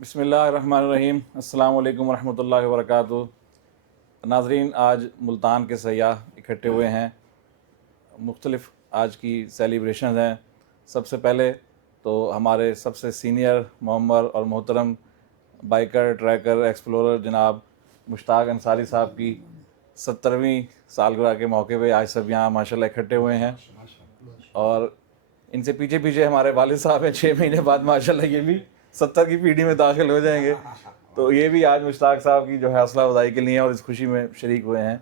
بسم اللہ الرحمن الرحیم۔ السلام علیکم ورحمۃ اللہ وبرکاتہ۔ ناظرین، آج ملتان کے سیاح اکٹھے ہوئے ہیں، مختلف آج کی سیلیبریشنز ہیں۔ سب سے پہلے تو ہمارے سب سے سینئر معمر اور محترم بائکر، ٹریکر، ایکسپلورر جناب مشتاق انصاری صاحب کی 70ویں سالگرہ کے موقع پہ آج سب یہاں ماشاءاللہ اکٹھے ہوئے ہیں، اور ان سے پیچھے پیچھے ہمارے والد صاحب ہیں، 6 مہینے بعد ماشاءاللہ یہ بھی 70 کی پیڑھی میں داخل ہو جائیں گے، تو یہ بھی آج مشتاق صاحب کی جو ہے حوصلہ افزائی کے لیے اور اس خوشی میں شریک ہوئے ہیں۔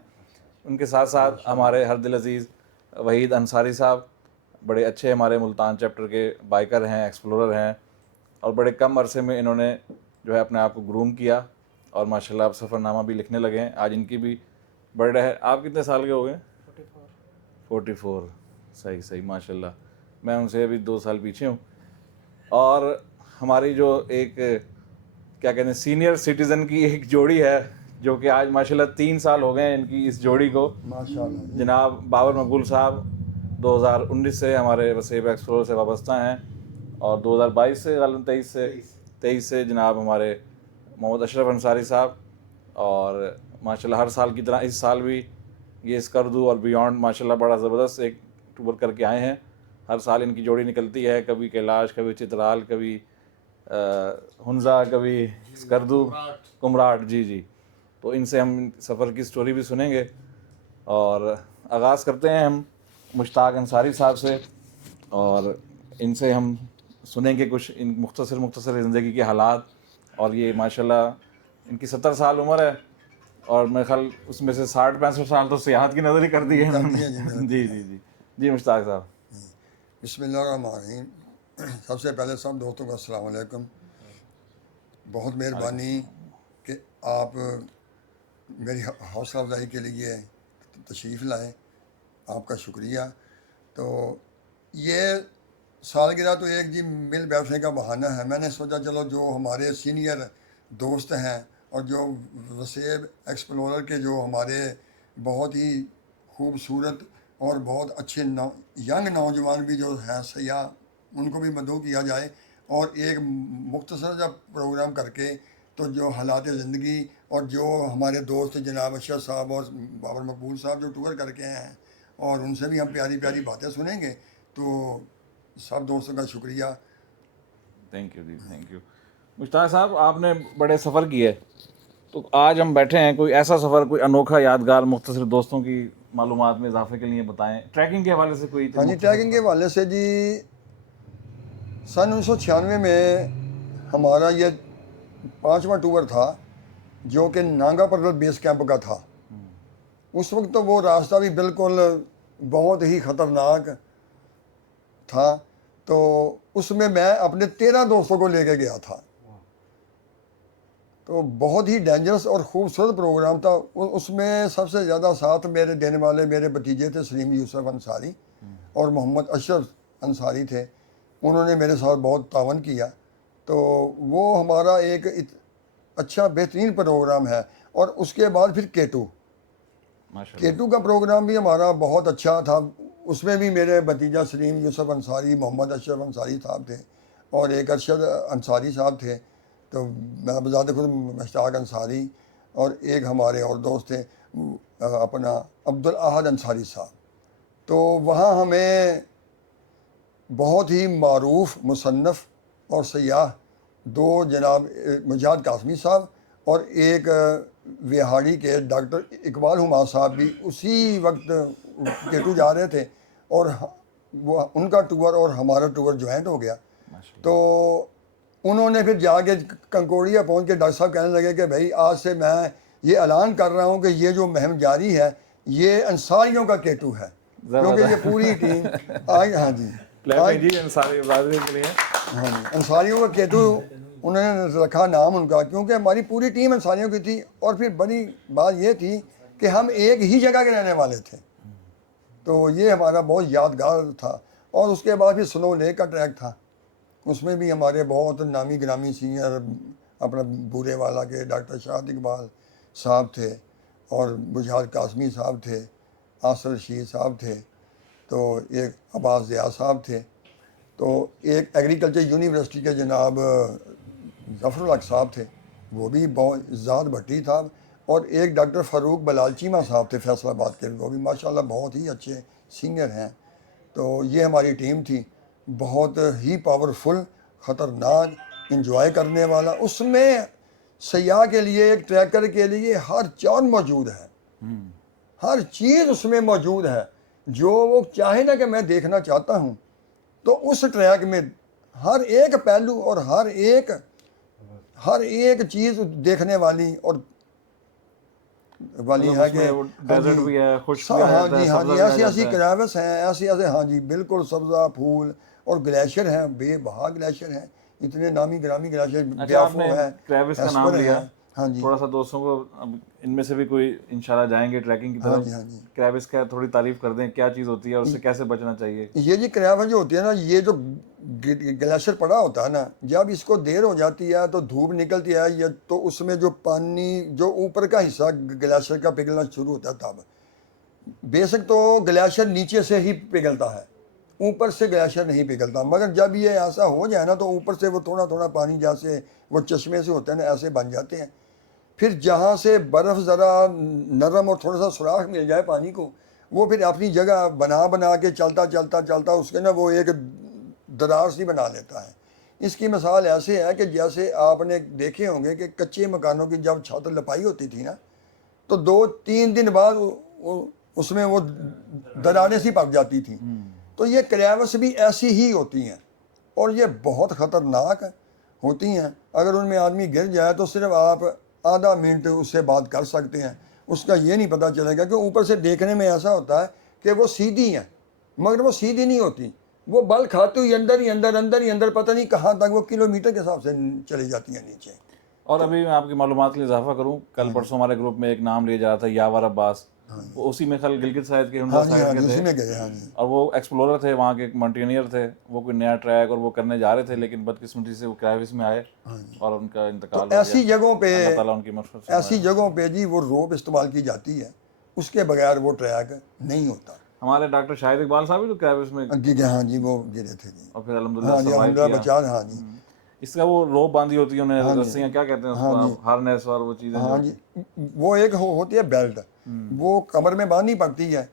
ان کے ساتھ ساتھ ہمارے ہر دل عزیز وحید انصاری صاحب، بڑے اچھے ہمارے ملتان چیپٹر کے بائکر ہیں، ایکسپلورر ہیں، اور بڑے کم عرصے میں انہوں نے جو ہے اپنے آپ کو گروم کیا اور ماشاءاللہ اب سفر نامہ بھی لکھنے لگے ہیں۔ آج ان کی بھی برتھ ڈے ہے۔ آپ کتنے سال کے ہو گئے؟ 44۔ صحیح ماشاءاللہ، میں ان سے ابھی 2 سال پیچھے ہوں۔ اور ہماری جو ایک کیا کہتے ہیں سینئر سٹیزن کی ایک جوڑی ہے، جو کہ آج ماشاءاللہ 3 سال ہو گئے ہیں ان کی اس جوڑی کو، ماشاءاللہ جناب بابر مقبول صاحب 2019 سے ہمارے وسیب ایکسپلور سے وابستہ ہیں، اور 2022 سے غالباً 23 سے جناب ہمارے محمد اشرف انصاری صاحب، اور ماشاءاللہ ہر سال کی طرح اس سال بھی یہ اسکردو اور بیونڈ ماشاءاللہ بڑا زبردست ایک ٹور کر کے آئے ہیں۔ ہر سال ان کی جوڑی نکلتی ہے، کبھی کیلاش، کبھی چترال، کبھی ہنزا، کبھی اسکردو، کمراٹ۔ جی تو ان سے ہم سفر کی سٹوری بھی سنیں گے، اور آغاز کرتے ہیں ہم مشتاق انصاری صاحب سے، اور ان سے ہم سنیں گے کچھ ان مختصر زندگی کے حالات، اور یہ ماشاءاللہ ان کی 70 سال عمر ہے، اور میرے خیال اس میں سے 60-65 سال تو سیاحت کی نظر ہی کر دی ہے انہوں نے۔ جی مشتاق صاحب۔ بسم اللہ الرحمن الرحیم۔ سب سے پہلے سب دوستوں کو السلام علیکم۔ بہت مہربانی کہ آپ میری حوصلہ افزائی کے لیے تشریف لائیں، آپ کا شکریہ۔ تو یہ سالگرہ تو ایک مل بیٹھنے کا بہانہ ہے، میں نے سوچا چلو جو ہمارے سینئر دوست ہیں اور جو وسیب ایکسپلورر کے جو ہمارے بہت ہی خوبصورت اور بہت اچھے ینگ نوجوان بھی جو ہیں سیاح، ان کو بھی مدعو کیا جائے، اور ایک مختصر سا پروگرام کر کے تو جو حالات زندگی اور جو ہمارے دوست جناب اشرف صاحب اور بابر مقبول صاحب جو ٹور کر کے ہیں، اور ان سے بھی ہم پیاری پیاری باتیں سنیں گے۔ تو سب دوستوں کا شکریہ۔ تھینک یو مشتاق صاحب، آپ نے بڑے سفر کیے، تو آج ہم بیٹھے ہیں کوئی ایسا سفر، کوئی انوکھا یادگار مختصر دوستوں کی معلومات میں اضافے کے لیے بتائیں، ٹریکنگ کے حوالے سے کوئی ہاں جی، ٹریکنگ کے حوالے سے جی سن 1996 میں ہمارا یہ 5واں ٹور تھا، جو کہ نانگا پروت بیس کیمپ کا تھا۔ اس وقت تو وہ راستہ بھی بالکل بہت ہی خطرناک تھا، تو اس میں اپنے 13 دوستوں کو لے کے گیا تھا، تو بہت ہی ڈینجرس اور خوبصورت پروگرام تھا۔ اس میں سب سے زیادہ ساتھ میرے دینے والے میرے بھتیجے تھے، سلیم یوسف انصاری اور محمد اشرف انصاری تھے، انہوں نے میرے ساتھ بہت تعاون کیا۔ تو وہ ہمارا ایک اچھا بہترین پروگرام ہے۔ اور اس کے بعد پھر کیٹو کا پروگرام بھی ہمارا بہت اچھا تھا، اس میں بھی میرے بھتیجا سلیم یوسف انصاری، محمد اشرف انصاری صاحب تھے، اور ایک ارشد انصاری صاحب تھے، تو میں بذات خود مشتاق انصاری، اور ایک ہمارے اور دوست تھے اپنا عبدالاحد انصاری صاحب۔ تو وہاں ہمیں بہت ہی معروف مصنف اور سیاح دو جناب مجاہد قاسمی صاحب اور ایک وہاڑی کے ڈاکٹر اقبال ہما صاحب بھی اسی وقت کیٹو جا رہے تھے، اور وہ ان کا ٹور اور ہمارا ٹور جوائنٹ ہو گیا۔ تو انہوں نے پھر جا کے کنکوڑیا پہنچ کے ڈاکٹر صاحب کہنے لگے کہ بھائی آج سے میں یہ اعلان کر رہا ہوں کہ یہ جو مہم جاری ہے یہ انصاریوں کا کیٹو ہے، کیونکہ یہ پوری ٹیم آج ہاں جی انصاریوں کا کیٹو انہوں نے رکھا نام ان کا، کیونکہ ہماری پوری ٹیم انصاریوں کی تھی، اور پھر بڑی بات یہ تھی کہ ہم ایک ہی جگہ کے رہنے والے تھے، تو یہ ہمارا بہت یادگار تھا۔ اور اس کے بعد پھر سنو لیک کا ٹریک تھا، اس میں بھی ہمارے بہت نامی گرامی سینئر اپنا بورے والا کے ڈاکٹر شاہد اقبال صاحب تھے، اور مجاہد قاسمی صاحب تھے، آصر رشید صاحب تھے، تو ایک عباس ضیاء صاحب تھے، تو ایک ایگریکلچر یونیورسٹی کے جناب ظفر الحق صاحب تھے، وہ بھی بہت ذات بھٹی تھا، اور ایک ڈاکٹر فاروق بلال چیمہ صاحب تھے فیصل آباد کے، وہ بھی ماشاءاللہ بہت ہی اچھے سینگر ہیں۔ تو یہ ہماری ٹیم تھی، بہت ہی پاورفل، خطرناک، انجوائے کرنے والا۔ اس میں سیاح کے لیے، ایک ٹریکر کے لیے ہر چاند موجود ہے، ہر چیز اس میں موجود ہے جو وہ چاہے نا کہ میں دیکھنا چاہتا ہوں، تو اس ٹریک میں ہر ایک پہلو اور ہر ایک چیز دیکھنے والی اور والی ہے کہ ڈیزرٹ بھی ہے، خشک بھی ہاں آتا ہے، جی ہاں سبزہ جی، بھی آ ایسی ایسی جاتا ہے۔ کریوس ہیں، ایسی ایسے، ہاں جی بالکل، سبزہ پھول، اور گلیشیئر ہیں، بے بہا گلیشیئر ہیں، اتنے نامی گرامی گلیشیئر، اچھا، آپ بیافو نے ہے، کریوس کا نام ایسپر لیا، ہے۔ ہاں جی تھوڑا سا دوستوں کو، اب ان میں سے بھی کوئی انشاءاللہ جائیں گے ٹریکنگ کی ہاں طرف، جی ہاں جی کریوس کا تھوڑی تعریف کر دیں، کیا چیز ہوتی ہے اور اس سے کیسے بچنا چاہیے؟ یہ جی کریوس جو ہوتی ہے نا، یہ جو گلیشیئر پڑا ہوتا ہے نا، جب اس کو دیر ہو جاتی ہے تو دھوپ نکلتی ہے، یا تو اس میں جو پانی جو اوپر کا حصہ گلیشیئر کا پگھلنا شروع ہوتا ہے، تب بیسک تو گلیشیئر نیچے سے ہی پگھلتا ہے، اوپر سے گلیشیئر نہیں پگھلتا، مگر جب یہ ایسا ہو جائے نا تو اوپر سے وہ تھوڑا تھوڑا پانی جیسے وہ چشمے سے ہوتے ہیں نا، ایسے بن جاتے ہیں۔ پھر جہاں سے برف ذرا نرم اور تھوڑا سا سوراخ مل جائے پانی کو، وہ پھر اپنی جگہ بنا کے چلتا اس کے نا وہ ایک درار سی بنا لیتا ہے۔ اس کی مثال ایسے ہے کہ جیسے آپ نے دیکھے ہوں گے کہ کچے مکانوں کی جب چھت لپائی ہوتی تھی نا، تو 2-3 دن بعد اس میں وہ دراریں سی پک جاتی تھیں، تو یہ کریوس بھی ایسی ہی ہوتی ہیں، اور یہ بہت خطرناک ہوتی ہیں۔ اگر ان میں آدمی گر جائے تو صرف آپ آدھا منٹ اس سے بات کر سکتے ہیں، اس کا یہ نہیں پتہ چلے گا کہ اوپر سے دیکھنے میں ایسا ہوتا ہے کہ وہ سیدھی ہیں، مگر وہ سیدھی نہیں ہوتی، وہ بل کھاتے ہوئی اندر پتہ نہیں کہاں تک، وہ کلومیٹر کے حساب سے چلی جاتی ہیں نیچے۔ اور ابھی میں آپ کی معلومات کے لیے اضافہ کروں، کل پرسوں ہمارے گروپ میں ایک نام لیا جا رہا تھا، یاور عباس، وہ اسی میں خل گلگت سائڈ کے، ہنڈا ہاں جی سائڈ ہاں کے جی، تھے، اسی میں گئے، ہاں جی اور وہ ایکسپلورر تھے، وہاں کے ایک ماؤنٹینئر تھے، وہ کوئی نیا ٹریک اور وہ کرنے جا رہے تھے، لیکن بدقسمتی سے وہ کریوس میں آئے اور ان کا تو انتقال ہو گیا۔ ایسی جگہوں پہ اللہ تعالیٰ ان کی مغفرت ایسی فرمائے۔ جگہوں پہ جی وہ روپ استعمال کی جاتی ہے، اس کے بغیر وہ ٹریک نہیں ہوتا۔ ہمارے ڈاکٹر شاہد اقبال صاحب بھی تو کریوس میں، جی ہاں جی، وہ گرے تھے جی، اور پھر الحمدللہ ہاں جی سروائیو الحمدللہ کیا۔ بچا، ہاں جی اس کا وہ روپ باندھی ہوتی ہے ہاں انہیں، جی رسیاں کیا کہتے ہیں اس ہاں کو جی آپ، ہارنیس اور وہ چیزیں ہاں جو، جی، وہ ایک ہوتی ہے بیلٹ، وہ کمر میں باندھنی پڑتی ہے،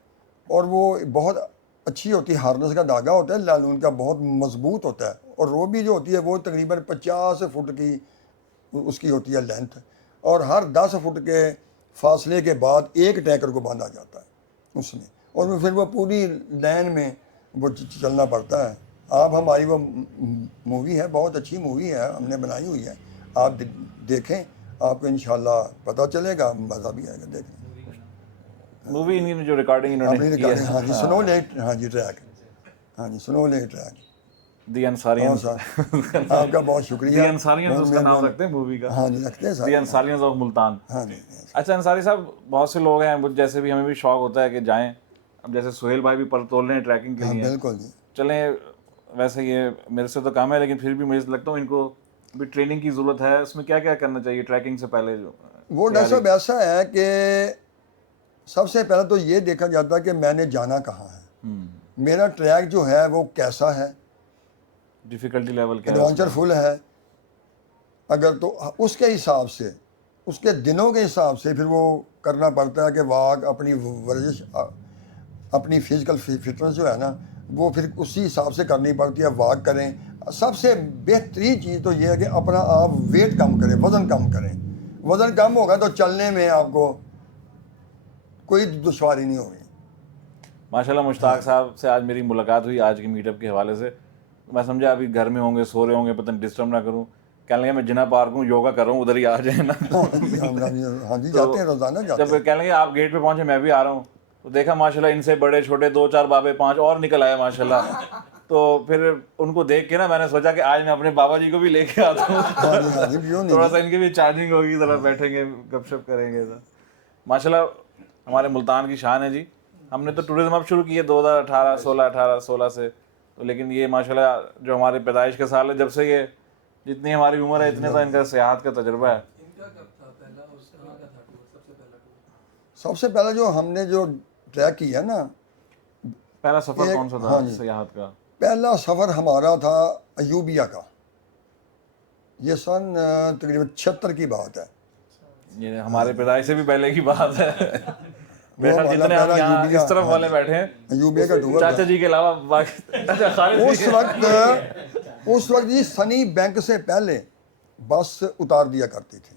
اور وہ بہت اچھی ہوتی ہے، ہارنس کا دھاگا ہوتا ہے لالون کا، بہت مضبوط ہوتا ہے، اور وہ بھی جو ہوتی ہے وہ تقریباً 50 فٹ کی اس کی ہوتی ہے لینتھ، اور ہر 10 فٹ کے فاصلے کے بعد ایک ٹینکر کو باندھا جاتا ہے اس میں، اور پھر وہ پوری لین میں وہ چلنا پڑتا ہے۔ آپ ہماری وہ مووی ہے، بہت اچھی مووی ہے، ہم نے بنائی ہوئی ہے، آپ دیکھیں، آپ کو انشاءاللہ پتہ چلے گا، مزہ بھی آئے گا دیکھیں۔ مووی انہوں نے جو ریکارڈنگ انہوں نے اپنی کی ریکارڈنگ، ہاں جی، ہے، سنو لیٹ، ہاں جی ٹریک، ہاں جی سنو لیٹ ٹریک، دی اور انصاریئنز، سر آپ کا بہت شکریہ، دی انصاریئنز بہت اس کا نام مہربانی۔ رکھتے ہیں مووی کا، ہاں جی رکھتے ہیں دی سارے نام، انصاریئنز آف ملتان۔ ہاں جی اچھا انصاری صاحب، بہت سے لوگ ہیں جیسے بھی، ہمیں بھی شوق ہوتا ہے کہ جائیں، اب جیسے سہیل بھائی بھی پر تول رہے ہیں ٹریکنگ کے ہاں لیے، بالکل جی۔ چلیں، ویسے یہ میرے سے تو کام ہے، لیکن پھر بھی مجھے لگتا ہوں ان کو بھی ٹریننگ کی ضرورت ہے، اس میں کیا کیا کرنا چاہیے ٹریکنگ سے پہلے جو وہ ڈاکٹر تیاری؟ صاحب ایسا ہے کہ سب سے پہلے تو یہ دیکھا جاتا ہے کہ میں نے جانا کہاں ہے، میرا ٹریک جو ہے وہ کیسا ہے، ڈیفیکلٹی لیول کیا ہے اس ایڈونچر کا؟ فل ہے، اگر تو اس کے حساب سے، اس کے دنوں کے حساب سے پھر وہ کرنا پڑتا ہے کہ واک، اپنی ورزش، اپنی فزیکل فٹنس جو ہے نا وہ پھر اسی حساب سے کرنی پڑتی ہے، واک کریں۔ سب سے بہترین چیز تو یہ ہے کہ اپنا آپ ویٹ کم کریں، وزن کم کریں، وزن کم ہوگا تو چلنے میں آپ کو کوئی دشواری نہیں ہوگی۔ ماشاءاللہ مشتاق صاحب سے آج میری ملاقات ہوئی، آج کی میٹ اپ کے حوالے سے، میں سمجھا ابھی گھر میں ہوں گے، سو رہے ہوں گے، پتہ نہیں ڈسٹرب نہ کروں، کہنے لگے میں جنا پارک ہوں، یوگا کر رہا ہوں، ادھر ہی آ جائیں نا۔ ہاں جی تو جاتے ہیں، روزانہ جاتے جب ہیں۔ کہنے لگے آپ گیٹ پہ پہنچے، میں بھی آ رہا ہوں، تو دیکھا ماشاءاللہ ان سے بڑے چھوٹے 2-4 بابے 5 اور نکل آئے ماشاءاللہ، تو پھر ان کو دیکھ کے نا میں نے سوچا کہ آج میں اپنے بابا جی کو بھی لے کے آتا ہاں جی ہاں ہوں، جی، کیوں نہیں تھوڑا جی۔ سا ان کی بھی چارجنگ ہوگی، ذرا بیٹھیں گے، گپ شپ کریں گے۔ ماشاءاللہ ہمارے ملتان کی شان ہے جی، ہم نے تو ٹورزم اب شروع کی ہے 2018 سے، تو لیکن یہ ماشاءاللہ جو ہمارے پیدائش کا سال ہے، جب سے یہ جتنی ہماری عمر ہے اتنے تو ان کا سیاحت کا تجربہ ہے۔ سب سے پہلے جو ہم نے جو ٹریک کیا نا، پہلا سفر کون سا تھا ہاں جی، سیاحت کا؟ پہلا سفر ہمارا تھا ایوبیا کا، یہ سن تقریباً 76 کی بات ہے. یہ ہمارے پیدائش سے بھی پہلے کی بات ہے. وہ ہمارا جتنے ہم پہلا یہاں یوبیا، اس طرف والے بیٹھے ہیں یوبیا کا ٹور چاچا تھا. جی کے علاوہ باقی اچھا خالد اس وقت جی سنی بینک سے پہلے بس اتار دیا کرتی تھی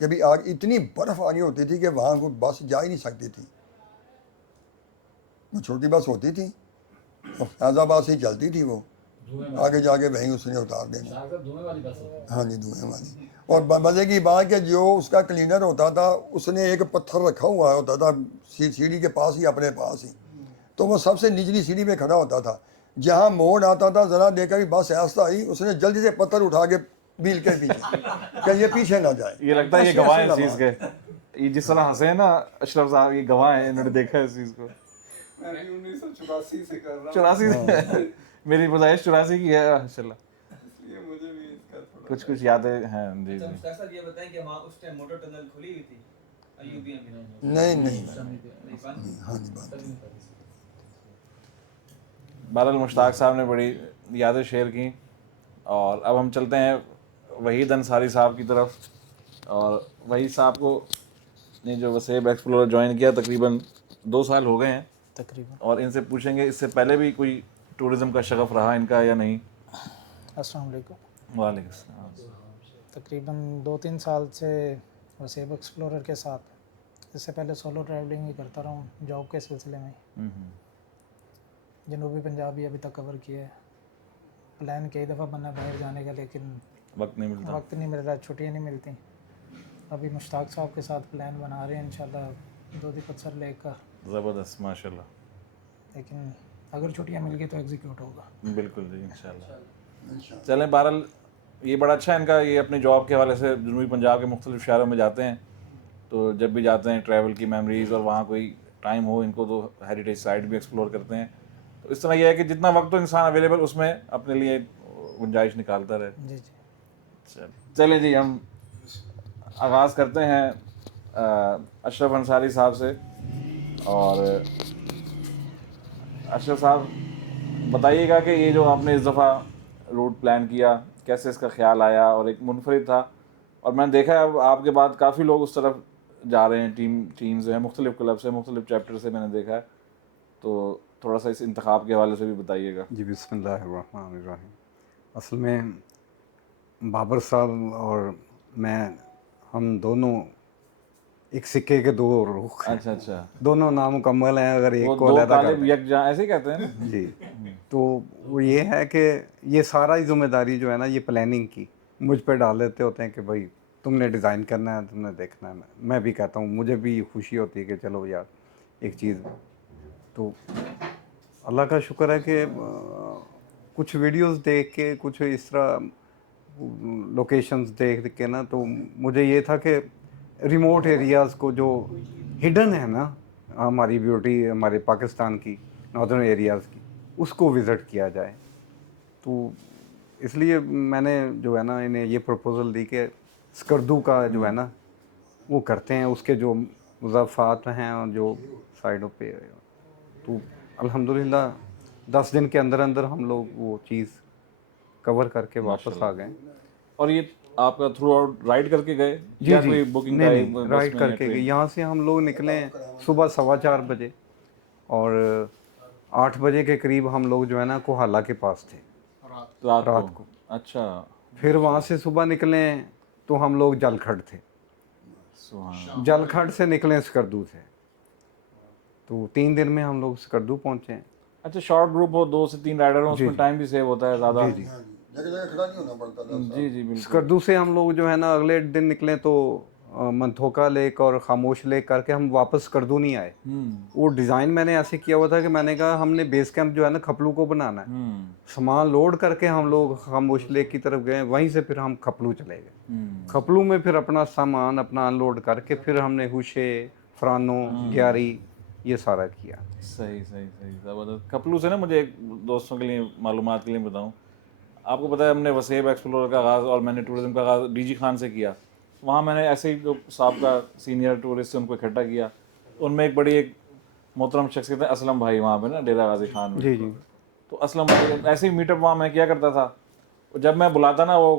کہ ابھی آگے اتنی برف آگے ہوتی تھی کہ وہاں کوئی بس جا ہی نہیں سکتی تھی. وہ چھوٹی بس ہوتی تھی اور فیض آباد سے ہی چلتی تھی، وہ آگے جا کے وہیں اس نے اتار دینا. ہاں جی، دھوئیں والی. اور مزے کی بات کہ جو اس کا کلینر ہوتا تھا اس نے ایک پتھر رکھا ہوا ہوتا تھا سیڑھی کے پاس ہی، اپنے پاس ہی، تو وہ سب سے نچلی سیڑھی پہ کھڑا ہوتا تھا. جہاں موڑ آتا تھا ذرا دے کر بس ایسا آئی، اس نے جلدی سے پتھر اٹھا کے بیل کے پیچھے کہ یہ پیچھے نہ جائے. یہ لگتا ہے یہ گواہ ہیں اس چیز کے. یہ جس طرح ہنسے ہیں نا اشرف صاحب، یہ گواہ ہیں، انہوں نے دیکھا ہے اس چیز کو. میں 1984 سے کر رہا ہوں، 84 سے میری پیدائش 84 کی ہے ماشاء اللہ. اس لیے مجھے بھی اس کا تھوڑا کچھ یادیں ہیں. جی جی. مشتاق صاحب یہ بتائیں کہ وہاں اس ٹائم موٹر ٹنل کھلی ہوئی تھی ایوبیا میں؟ نہیں بند؟ ہاں جی بات. بہرحال مشتاق صاحب نے بڑی یادیں شیئر کی. اور اب ہم چلتے ہیں وحید انصاری صاحب کی طرف. اور وحید صاحب کو نے جو وسیب ایکسپلورر جوائن کیا تقریباً 2 سال ہو گئے ہیں تقریباً. اور ان سے پوچھیں گے اس سے پہلے بھی کوئی ٹورزم کا شغف رہا ان کا یا نہیں. السلام علیکم. وعلیکم السلام. تقریباً 2-3 سال سے وسیب ایکسپلورر کے ساتھ، اس سے پہلے سولو ٹریولنگ ہی کرتا رہا ہوں جاب کے سلسلے میں. جنوبی پنجاب ہی ابھی تک کور کیا ہے. پلان کئی دفعہ بنا باہر جانے کا، لیکن وقت نہیں ملتا. وقت نہیں مل رہا، چھٹیاں نہیں ملتی. ابھی مشتاق صاحب کے ساتھ پلان بنا رہے ہیں انشاءاللہ دودھی پتھر لے کر. زبردست ماشاء اللہ. لیکن اگر چھٹیاں مل گئی تو ایگزیکیوٹ ہوگا. بالکل جی انشاءاللہ. چلیں بہرحال یہ بڑا اچھا ہے ان کا، یہ اپنے جاب کے حوالے سے جنوبی پنجاب کے مختلف شہروں میں جاتے ہیں. تو جب بھی جاتے ہیں ٹریول کی میموریز، اور وہاں کوئی ٹائم ہو ان کو تو ہیریٹیج سائٹ بھی ایکسپلور کرتے ہیں. تو اس طرح یہ ہے کہ جتنا وقت تو انسان اویلیبل اس میں اپنے لیے گنجائش نکالتا رہے. جی جی. چلیں جی ہم آغاز کرتے ہیں اشرف انصاری صاحب سے. اور اشرف صاحب بتائیے گا کہ یہ جو آپ نے اس دفعہ روٹ پلان کیا، کیسے اس کا خیال آیا؟ اور ایک منفرد تھا، اور میں نے دیکھا ہے اب آپ کے بعد کافی لوگ اس طرف جا رہے ہیں، ٹیمز ہیں مختلف کلب سے، مختلف چیپٹر سے میں نے دیکھا ہے. تو تھوڑا سا اس انتخاب کے حوالے سے بھی بتائیے گا. جی بسم اللہ الرحمن الرحیم. اصل میں بابر صاحب اور میں، ہم دونوں ایک سکے کے 2 رخ ہیں. اچھا. دونوں نامکمل ہیں اگر ایک وہ کو 2 علیحدہ کر طالب دیں. یکجاں ایسے ہی کہتے ہیں نا. جی. تو وہ یہ ہے کہ یہ سارا ہی ذمہ داری جو ہے نا یہ پلاننگ کی مجھ پہ ڈال دیتے ہوتے ہیں کہ بھائی تم نے ڈیزائن کرنا ہے، تم نے دیکھنا ہے. میں بھی کہتا ہوں، مجھے بھی خوشی ہوتی ہے کہ چلو یار ایک چیز. تو اللہ کا شکر ہے کہ کچھ ویڈیوز دیکھ کے، کچھ اس طرح لوکیشنز دیکھ کے نا، تو مجھے یہ تھا کہ ریموٹ ایریاز کو جو ہڈن ہے نا ہماری بیوٹی، ہمارے پاکستان کی ناردرن ایریاز کی، اس کو وزٹ کیا جائے. تو اس لیے میں نے جو ہے نا انہیں یہ پروپوزل دی کہ اسکردو کا جو ہے نا وہ کرتے ہیں، اس کے جو مضافات ہیں اور جو سائڈوں پہ. تو الحمدللہ 10 دن کے اندر اندر ہم لوگ وہ چیز کور کر کے واپس آ گئے. اور یہ آپ کا تھرو آؤٹ رائڈ کر کے گئے جی یا جی کوئی بکنگ نہیں رائڈ کر کے گئے. یہاں سے ہم لوگ نکلے صبح 4:15 بجے، اور 8 بجے کے قریب ہم لوگ جو ہے نا کوہالہ کے پاس تھے رات کو. اچھا. پھر وہاں سے صبح نکلے تو ہم لوگ جل کھڈ تھے. جل کھڈ سے نکلے اسکردو سے. تو 3 دن میں ہم لوگ اسکردو پہنچے. اچھا شارٹ گروپ ہو، 2 سے 3 رائڈر ہوں، اس میں ٹائم بھی سیو ہوتا ہے زیادہ. جی جگہ جگہ کھڑا نہیں ہونا پڑتا تھا. جی جی بالکل. اسکردو سے ہم لوگ جو ہے نا اگلے دن نکلے تو منتھوکا لیک اور خاموش لیک کر کے ہم واپس اسکردو نہیں آئے. وہ ڈیزائن میں نے ایسے کیا ہوا تھا کہ میں نے کہا ہم نے بیس کیمپ جو ہے نا کھپلو کو بنانا ہے. سامان لوڈ کر کے ہم لوگ خاموش لیک کی طرف گئے، وہیں سے پھر ہم کھپلو چلے گئے. کھپلو میں پھر اپنا سامان اپنا ان لوڈ کر کے پھر ہم نے ہوشے، فرانو، گیاری یہ سارا کیا. صحیح زبردست. کھپلو سے نا مجھے ایک دوستوں کے لیے معلومات کے لیے بتاؤں، آپ کو پتہ ہے ہم نے وسیب ایکسپلورر کا آغاز اور میں نے ٹورزم کا آغاز ڈی جی خان سے کیا. وہاں میں نے ایسے ہی جو سابقہ سینئر ٹورسٹ سے ان کو اکٹھا کیا. ان میں ایک محترم شخصیت ہے اسلم بھائی وہاں پہ نا ڈیرہ غازی خان میں. جی جی. تو اسلم بھائی ایسے ہی میٹ اپ وہاں میں کیا کرتا تھا. جب میں بلاتا نا وہ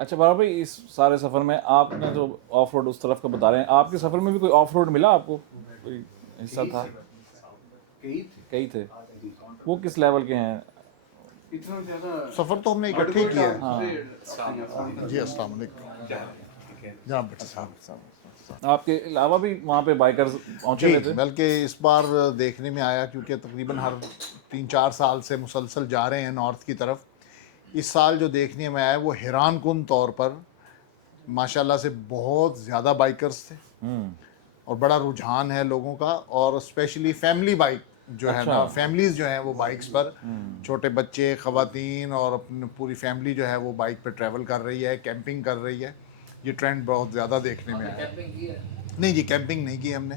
اچھا بابا بھائی، اس سارے سفر میں آپ نے جو آف روڈ اس طرف کا بتا رہے ہیں، آپ کے سفر میں بھی کوئی آف روڈ ملا آپ کو؟ کوئی حصہ تھا؟ کئی تھے؟ وہ کس لیول کے ہیں؟ سفر تو ہم نے اکٹھے کیا ہے. جی السلام علیکم جناب بھٹی صاحب. آپ کے علاوہ بھی وہاں پہ بائکرز پہنچے ہوئے تھے؟ بلکہ اس بار دیکھنے میں آیا، کیونکہ تقریباً ہر 3-4 سال سے مسلسل جا رہے ہیں نارتھ کی طرف. اس سال جو دیکھنے میں آیا وہ حیران کن طور پر ماشاءاللہ سے بہت زیادہ بائکرز تھے، اور بڑا رجحان ہے لوگوں کا، اور اسپیشلی فیملی بائک جو ہے نا، فیملیز جو ہیں وہ بائکس پر، چھوٹے بچے، خواتین اور اپنی پوری فیملی جو ہے وہ بائک پہ ٹریول کر رہی ہے، کیمپنگ کر رہی ہے. یہ ٹرینڈ بہت زیادہ دیکھنے میں آیا. کیمپنگ کی ہے؟ نہیں جی کیمپنگ نہیں کی ہم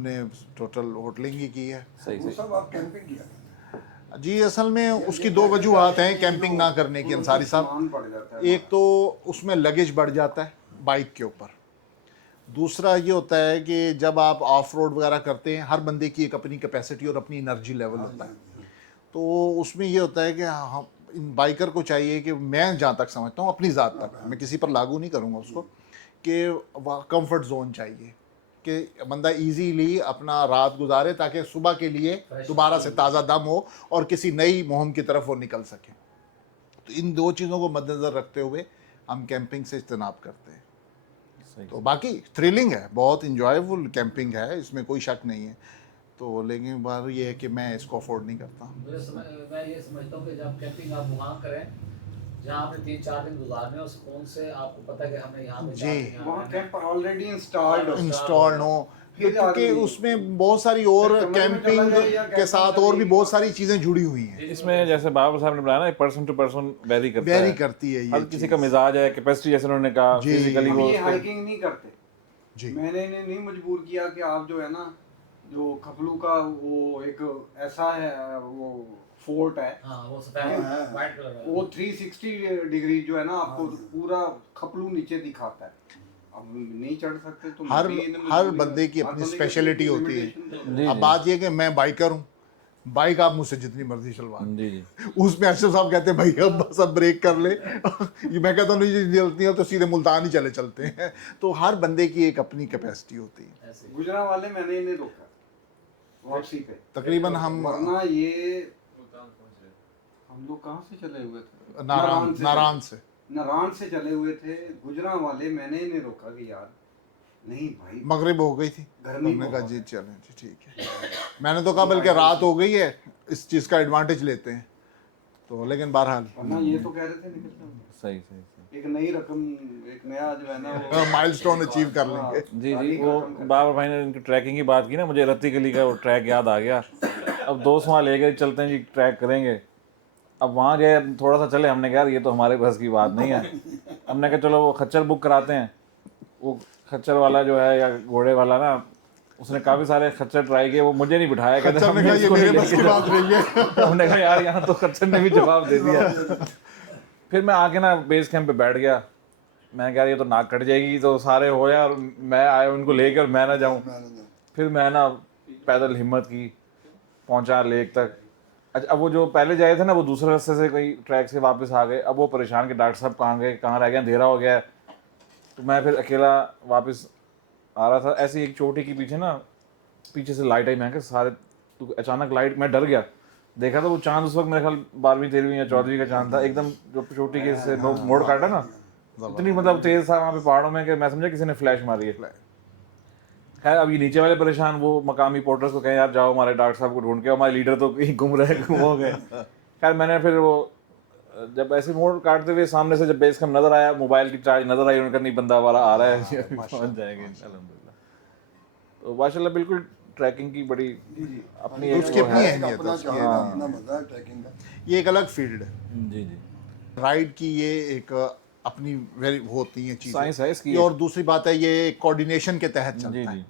نے ٹوٹل ہوٹلنگ ہی کی ہے. صحیح. صاحب آپ کیمپنگ کیا؟ جی اصل میں اس کی 2 وجوہات ہیں کیمپنگ نہ کرنے کی انصاری صاحب. ایک تو اس میں لگیج بڑھ جاتا ہے بائک کے اوپر. دوسرا یہ ہوتا ہے کہ جب آپ آف روڈ وغیرہ کرتے ہیں، ہر بندے کی ایک اپنی کیپیسٹی اور اپنی انرجی لیول ہوتا ہے. تو اس میں یہ ہوتا ہے کہ ان بائکر کو چاہیے کہ میں جہاں تک سمجھتا ہوں اپنی ذات تک، میں کسی پر لاگو نہیں کروں گا اس کو، کہ کمفرٹ زون چاہیے کہ بندہ ایزیلی اپنا رات گزارے تاکہ صبح کے لیے دوبارہ سے تازہ دم ہو اور کسی نئی مہم کی طرف وہ نکل سکے. تو ان 2 چیزوں کو مد نظر رکھتے ہوئے ہم کیمپنگ سے اجتناب کرتے ہیں. تو باقی تھرلنگ ہے، بہت انجوائیبل کیمپنگ ہے، اس میں کوئی شک نہیں ہے. تو لیکن بات یہ ہے کہ میں اس کو افورڈ نہیں کرتا. میں یہ سمجھتا ہوں کہ جب کیمپنگ آپ وہاں کریں جہاں آپ نے 3-4 دن گزارنے ہیں، سکون سے آپ کو پتہ ہے کہ ہمیں یہاں پہ جی وہاں کیمپ آلریڈی انسٹالڈ ہو، کیونکہ اس میں بہت ساری اور کیمپنگ کے ساتھ اور بھی بہت ساری چیزیں جڑی ہوئی ہیں. اس میں جیسے بابا صاحب نے بتایا نا، پرسن ٹو پرسن ویری کرتی ہے. ہر کسی کا مزاج ہے، کیپیسٹی جیسے انہوں نے کہا، فزیکلی وہ یہ ہائیکنگ نہیں کرتے. جی میں نے انہیں نہیں مجبور کیا کہ آپ جو ہے نا، جو کھپلو کا وہ ایک ایسا ہے، وہ فورٹ ہے، وہ 360 ڈگری جو ہے نا آپ کو پورا کھپلو نیچے دکھاتا ہے. اب نہیں چڑھ سکتے تو ہر بندے کی اپنی اسپیشلٹی ہوتی ہے. اب بات یہ کہ میں بائکر ہوں، بائک آپ مجھ سے جتنی مرضی چلوا، اس میں اشرف صاحب کہتے ہیں بھائی اب بس اب بریک کر لے. میں کہتا ہوں نہیں چلتی ہیں تو سیدھے ملتان ہی چلتے ہیں. تو ہر بندے کی ایک اپنی کیپیسٹی ہوتی ہے. گجرا والے میں نے انہیں روکا واپسی پہ تقریباً ہم ورنہ یہ ہم لوگ کہاں سے چلے ہوئے تھے؟ ناران سے چلے ہوئے تھے. گجرا والے میں نے انہیں روکا کہ یار نہیں بھائی، مغرب ہو گئی تھی، ہم نے کہا جی چلیں جی ٹھیک ہے. میں نے تو کہا بلکہ رات ہو گئی ہے، اس چیز کا ایڈوانٹیج لیتے ہیں. تو لیکن بہرحال ورنہ یہ تو کہہ رہے تھے نکلتے ہیں. صحیح. ایک نئی رقم، ایک نیا جو ہے نا مائل سٹون اچیو کر لیں گے. جی وہ بابر بھائی نے ان کی ٹریکنگ کی بات کی نا، مجھے رتی گلی کا وہ ٹریک یاد آ گیا. اب دوست وہاں لے گئے، چلتے ہیں جی ٹریک کریں گے. اب وہاں گئے، تھوڑا سا چلے، ہم نے کہا یہ تو ہمارے بس کی بات نہیں ہے. ہم نے کہا چلو وہ کھچر بک کراتے ہیں. وہ کھچر والا جو ہے یا گھوڑے والا نا، اس نے کافی سارے کھچر ٹرائی کیے، وہ مجھے نہیں بٹھایا. ہم نے کہا یار یہاں تو کھچر نے بھی جواب دے دیا. پھر میں آ کے نا بیس کیمپ پہ بیٹھ گیا. میں نے کہا یہ تو ناک کٹ جائے گی. تو سارے ہو گیا اور میں آیا ان کو لے کے اور میں نہ جاؤں. پھر میں نا پیدل ہمت کی، پہنچا لیک تک. اچھا اب وہ جو پہلے جائے تھے نا، وہ دوسرے راستے سے کوئی ٹریک سے واپس آ گئے. اب وہ پریشان کہ ڈاکٹر صاحب کہاں گئے، کہاں رہ گئے، اندھیرا ہو گیا ہے. تو میں پھر اکیلا واپس آ رہا تھا. ایسی ایک چوٹی کے پیچھے نا، پیچھے سے لائٹ آئی. میں کہ سارے اچانک لائٹ، میں ڈر گیا. دیکھا تو وہ چاند اس وقت میرے خیال 12ویں 13ویں یا 14ویں کا چاند تھا. ایک دم جو چوٹی کے سے موڑ کاٹا نا، اتنی مطلب تیز تھا وہاں پہ پہاڑوں میں کہ میں سمجھا کسی نے فلیش ماری ہے. خیر اب یہ نیچے والے پریشان، وہ مقامی پورٹرز کو کہیں یار جاؤ ہمارے ڈاکٹر صاحب کو ڈھونڈ کے، ہمارے لیڈر تو کہیں گم رہے ہو گئے. خیر میں نے پھر وہ جب ایسے موڑ کاٹتے ہوئے سامنے سے جب بیس کیمپ نظر آیا، موبائل کی چارج نظر آئی، انہوں نے کہا نہیں بندہ ہمارا آ رہا ہے، پہنچ جائیں گے الحمدللہ. تو ماشاء اللہ بالکل ٹریکنگ کی بڑی اپنی اس کی اپنی اہمیت ہے. یہ ایک الگ فیلڈ ہے. جی رائڈ کی یہ ایک اپنی ویری ہوتی ہیں سائنس ہے اس چیزیں. کی. اور دوسری بات ہے یہ کوآرڈینیشن کے تحت چلتا ہے.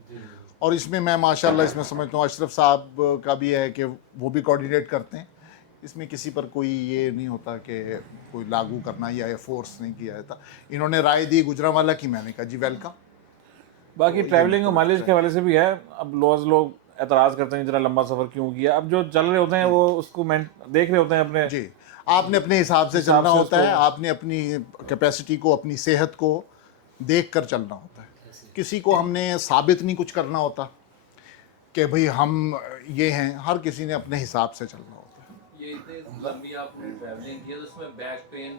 اور اس میں ماشاءاللہ اس میں سمجھتا ہوں اشرف صاحب کا بھی ہے کہ وہ بھی کوآرڈینیٹ کرتے ہیں. اس میں کسی پر کوئی یہ نہیں ہوتا کہ کوئی لاگو کرنا یا فورس نہیں کیا جاتا. انہوں نے رائے دی گجرانوالہ کی، میں نے کہا جی ویلکم. باقی ٹریولنگ اور مائلیج کے حوالے سے بھی ہے. اب لوگ اعتراض کرتے ہیں اتنا لمبا سفر کیوں کیا. اب جو چل رہے ہوتے ہیں وہ اس کو دیکھ رہے ہوتے ہیں اپنے. جی آپ نے اپنے حساب سے چلنا ہوتا ہے, آپ نے اپنی کیپیسٹی کو, اپنی صحت کو دیکھ کر چلنا ہوتا ہے. کسی کو ہم نے ثابت نہیں کچھ کرنا ہوتا کہ بھئی ہم یہ ہیں, ہر کسی نے اپنے حساب سے چلنا ہوتا ہے. یہ اتنے لمبی آپ نے ٹریولنگ کی ہے تو اس میں بیک پین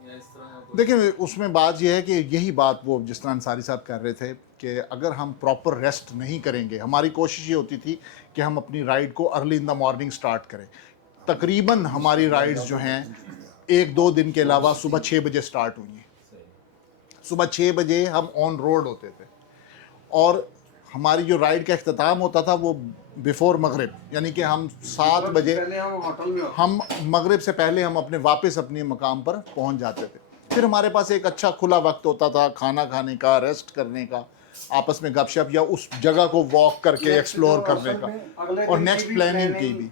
یا اس طرح دیکھیں اس میں بات یہ ہے کہ یہی بات وہ جس طرح انصاری صاحب کر رہے تھے کہ اگر ہم پراپر ریسٹ نہیں کریں گے, ہماری کوشش یہ ہوتی تھی کہ ہم اپنی رائڈ کو early in the morning start کریں. تقریباً ہماری رائڈز جو ہیں 1-2 دن کے علاوہ صبح 6 بجے سٹارٹ ہوئی ہیں. صبح 6 بجے ہم آن روڈ ہوتے تھے, اور ہماری جو رائڈ کا اختتام ہوتا تھا وہ بیفور مغرب, یعنی کہ ہم 7 بجے, ہم مغرب سے پہلے ہم واپس اپنے مقام پر پہنچ جاتے تھے. پھر ہمارے پاس ایک اچھا کھلا وقت ہوتا تھا کھانا کھانے کا, ریسٹ کرنے کا, آپس میں گپ شپ یا اس جگہ کو واک کر کے ایکسپلور کرنے کا, اور نیکسٹ پلاننگ کی بھی.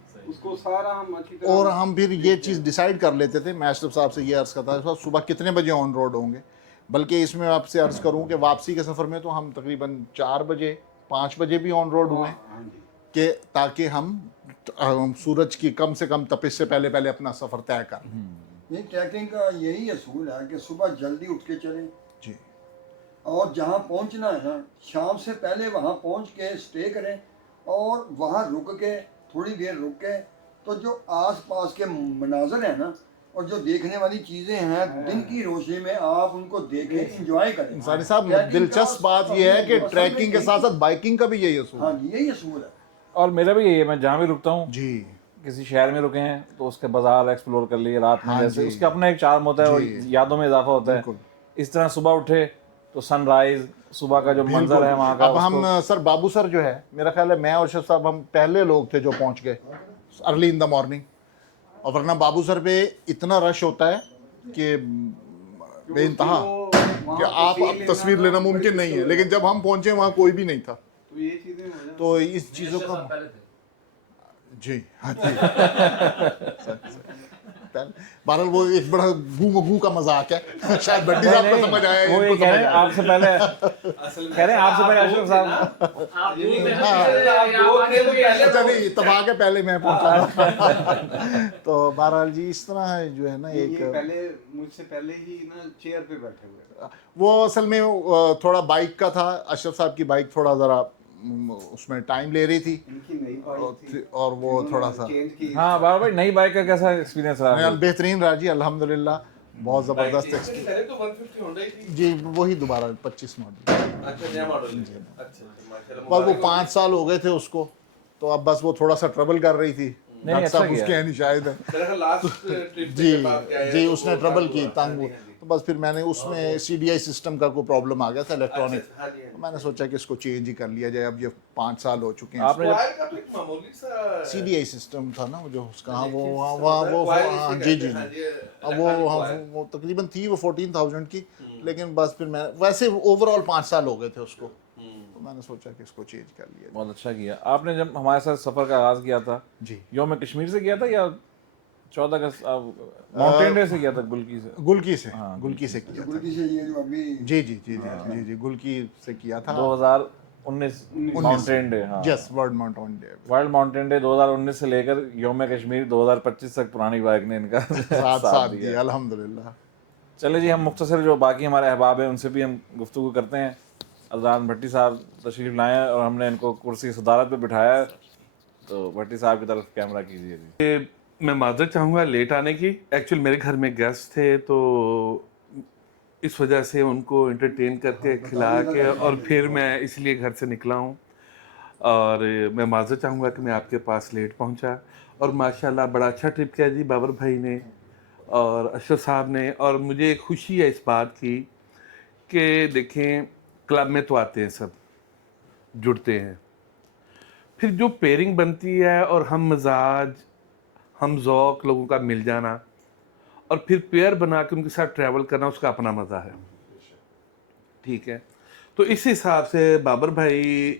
اور ہم پھر یہ چیز ڈیسائیڈ کر لیتے تھے. میں اشرف صاحب سے یہ عرض کرتا تھا صبح کتنے بجے آن روڈ ہوں گے, بلکہ اس میں آپ سے عرض کروں کہ واپسی کے سفر میں تو ہم تقریباً 4 بجے 5 بجے بھی آن روڈ ہوئے, کہ تاکہ ہم سورج کی کم سے کم تپش سے پہلے پہلے اپنا سفر طے کر لیں. یہ ٹریکنگ کا یہی اصول ہے کہ صبح جلدی اٹھ کے چلیں, جی, اور جہاں پہنچنا ہے نا شام سے پہلے وہاں پہنچ کے سٹے کریں, اور وہاں رک کے تھوڑی دیر رک کے تو جو آس پاس کے مناظر ہیں نا اور جو دیکھنے والی چیزیں ہیں دن کی روشنی میں آپ ان کو دیکھیں, انجوائے کریں. انصاری صاحب دلچسپ بات یہ ہے کہ ٹریکنگ کے ساتھ ساتھ بائکنگ کا بھی یہی اصول ہاں ہے. جی یہی اصول ہے. اور میرا بھی یہی ہے, میں جہاں بھی رکتا ہوں جی, کسی شہر میں رکے ہیں تو اس کے بازار ایکسپلور کر لیے رات میں, ہاں جیسے جی. اس کا اپنا ایک چارم ہوتا ہے اور جی. یادوں میں اضافہ ہوتا ہے. بالکل. اس طرح صبح اٹھے تو سن رائز, صبح کا جو منظر ہے وہاں کا. اب ہم سر بابو سر جو ہے, میرا خیال ہے میں اور اشرف صاحب ہم پہلے لوگ تھے جو پہنچ گئے ارلی ان دا مارننگ, اور ورنہ بابو سر پہ اتنا رش ہوتا ہے کہ بے انتہا, کہ آپ اب تصویر لینا ممکن نہیں ہے. لیکن جب ہم پہنچے وہاں کوئی بھی نہیں تھا, تو اس چیزوں کا جی ہاں جی بہرحال وہ ایک بڑا گو کا مذاق ہے, شاید بڈی صاحب کو سمجھ آیا, وہ یہ کہہ رہے ہیں آپ سے پہلے, کہہ رہے ہیں آپ سے پہلے اشرف صاحب. اچھا نہیں, تباہ کے پہلے میں پہنچا تھا. تو بہرحال جی اس طرح جو ہے نا ایک پہلے مجھ سے پہلے ہی نا چیئر پہ بیٹھے ہوئے, وہ اصل میں تھوڑا بائک کا تھا, اشرف صاحب کی بائک تھوڑا ذرا اس میں ٹائم لے رہی تھی, اور وہ تھوڑا سا. ہاں بابا بھائی, نئی بائک کا کیسا ایکسپیرینس رہا؟ بہترین رہا جی, الحمدللہ بہت زبردست جی. وہی دوبارہ 25 ماڈل, بس وہ 5 سال ہو گئے تھے اس کو, تو اب بس وہ تھوڑا سا ٹربل کر رہی تھی. ڈاکٹر صاحب اس کے ہیں نہیں شاید ہے جی جی, اس نے ٹربل کی, تنگ. تو بس پھر میں نے اس میں CDI سسٹم کا کوئی پرابلم آ گیا تھا الیکٹرانک, میں نے سوچا کہ اس کو چینج ہی کر لیا جائے. اب یہ 5 سال ہو چکے ہیں. آپ نے CDI سسٹم تھا نا جو اس کا, وہ جی جی, اب وہ تقریباً تھی وہ 14,000 کی, لیکن بس پھر میں ویسے اوور آل 5 سال ہو گئے تھے اس کو, تو میں نے سوچا کہ اس کو چینج کر لیا. بہت اچھا کیا آپ نے. جب ہمارے ساتھ سفر کا آغاز کیا تھا جی, یوم کشمیر سے کیا تھا یا 14 اگست ماؤنٹین ڈے سے کیا تھا؟ گلکی سے, گلکی سے, گلکی سے کیا تھا. گلکی سے یہ جو ابھی جی جی جی جی جی, گلکی سے کیا تھا 2019 ماؤنٹین ڈے. ہاں, yes, world mountain day. World mountain day 2019 سے لے کر یوم کشمیر 2025 تک پرانی بائک نے ان کا ساتھ دیا, الحمدللہ. چلے جی, ہم مختصر جو باقی ہمارے احباب ہیں ان سے بھی ہم گفتگو کرتے ہیں. عدنان بھٹی صاحب تشریف لائے ہیں اور ہم نے ان کو کرسی صدارت پہ بٹھایا ہے, تو بھٹی صاحب کی طرف کیمرہ کیجیے جی. میں معذرت چاہوں گا لیٹ آنے کی. ایکچوئل میرے گھر میں گیسٹ تھے, تو اس وجہ سے ان کو انٹرٹین کر کے کھلا کے اور پھر میں اس لیے گھر سے نکلا ہوں, اور میں معذرت چاہوں گا کہ میں آپ کے پاس لیٹ پہنچا. اور ماشاءاللہ بڑا اچھا ٹرپ کیا جی بابر بھائی نے اور اشرف صاحب نے. اور مجھے خوشی ہے اس بات کی کہ دیکھیں کلب میں تو آتے ہیں سب, جڑتے ہیں, پھر جو پیئرنگ بنتی ہے اور ہم مزاج ہم ذوق لوگوں کا مل جانا اور پھر پیئر بنا کے ان کے ساتھ ٹریول کرنا, اس کا اپنا مزہ ہے. ٹھیک ہے, تو اس حساب سے بابر بھائی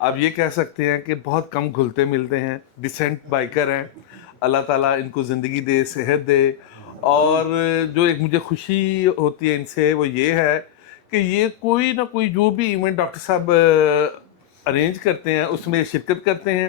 آپ یہ کہہ سکتے ہیں کہ بہت کم گھلتے ملتے ہیں, ڈیسنٹ بائکر ہیں. اللہ تعالیٰ ان کو زندگی دے, صحت دے. اور جو ایک مجھے خوشی ہوتی ہے ان سے وہ یہ ہے کہ یہ کوئی نہ کوئی جو بھی ایونٹ ڈاکٹر صاحب ارینج کرتے ہیں اس میں شرکت کرتے ہیں.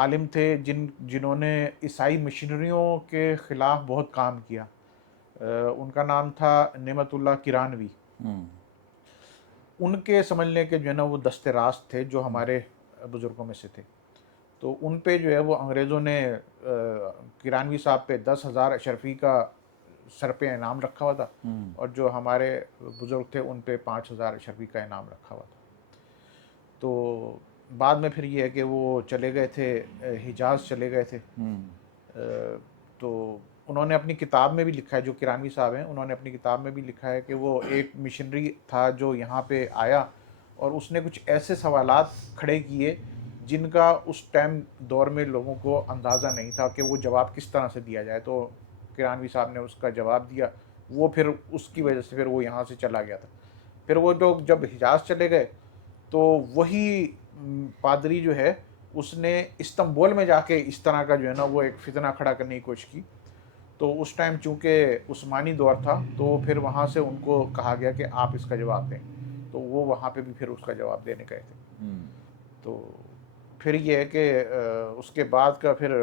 عالم تھے جنہوں نے عیسائی مشنریوں کے خلاف بہت کام کیا. ان کا نام تھا نعمت اللہ کرانوی. ان کے سمجھ لیں کہ جو ہے نا وہ دست راست تھے جو ہمارے بزرگوں میں سے تھے. تو ان پہ جو ہے وہ انگریزوں نے کرانوی صاحب پہ 10,000 اشرفی کا سر پہ انعام رکھا ہوا تھا, اور جو ہمارے بزرگ تھے ان پہ 5,000 اشرفی کا انعام رکھا ہوا تھا. تو بعد میں پھر یہ ہے کہ وہ چلے گئے تھے حجاز چلے گئے تھے. تو انہوں نے اپنی کتاب میں بھی لکھا ہے, جو کرانوی صاحب ہیں انہوں نے اپنی کتاب میں بھی لکھا ہے کہ وہ ایک مشنری تھا جو یہاں پہ آیا اور اس نے کچھ ایسے سوالات کھڑے کیے جن کا اس ٹائم دور میں لوگوں کو اندازہ نہیں تھا کہ وہ جواب کس طرح سے دیا جائے. تو کرانوی صاحب نے اس کا جواب دیا, وہ پھر اس کی وجہ سے پھر وہ یہاں سے چلا گیا تھا. پھر وہ لوگ جب حجاز چلے گئے تو وہی پادری جو ہے اس نے استنبول میں جا کے اس طرح کا جو ہے نا وہ ایک فتنہ کھڑا کرنے کی کوشش کی. تو اس ٹائم چونکہ عثمانی دور تھا تو پھر وہاں سے ان کو کہا گیا کہ آپ اس کا جواب دیں. تو وہ وہاں پہ بھی پھر اس کا جواب دینے گئے تھے. تو پھر یہ ہے کہ اس کے بعد کا پھر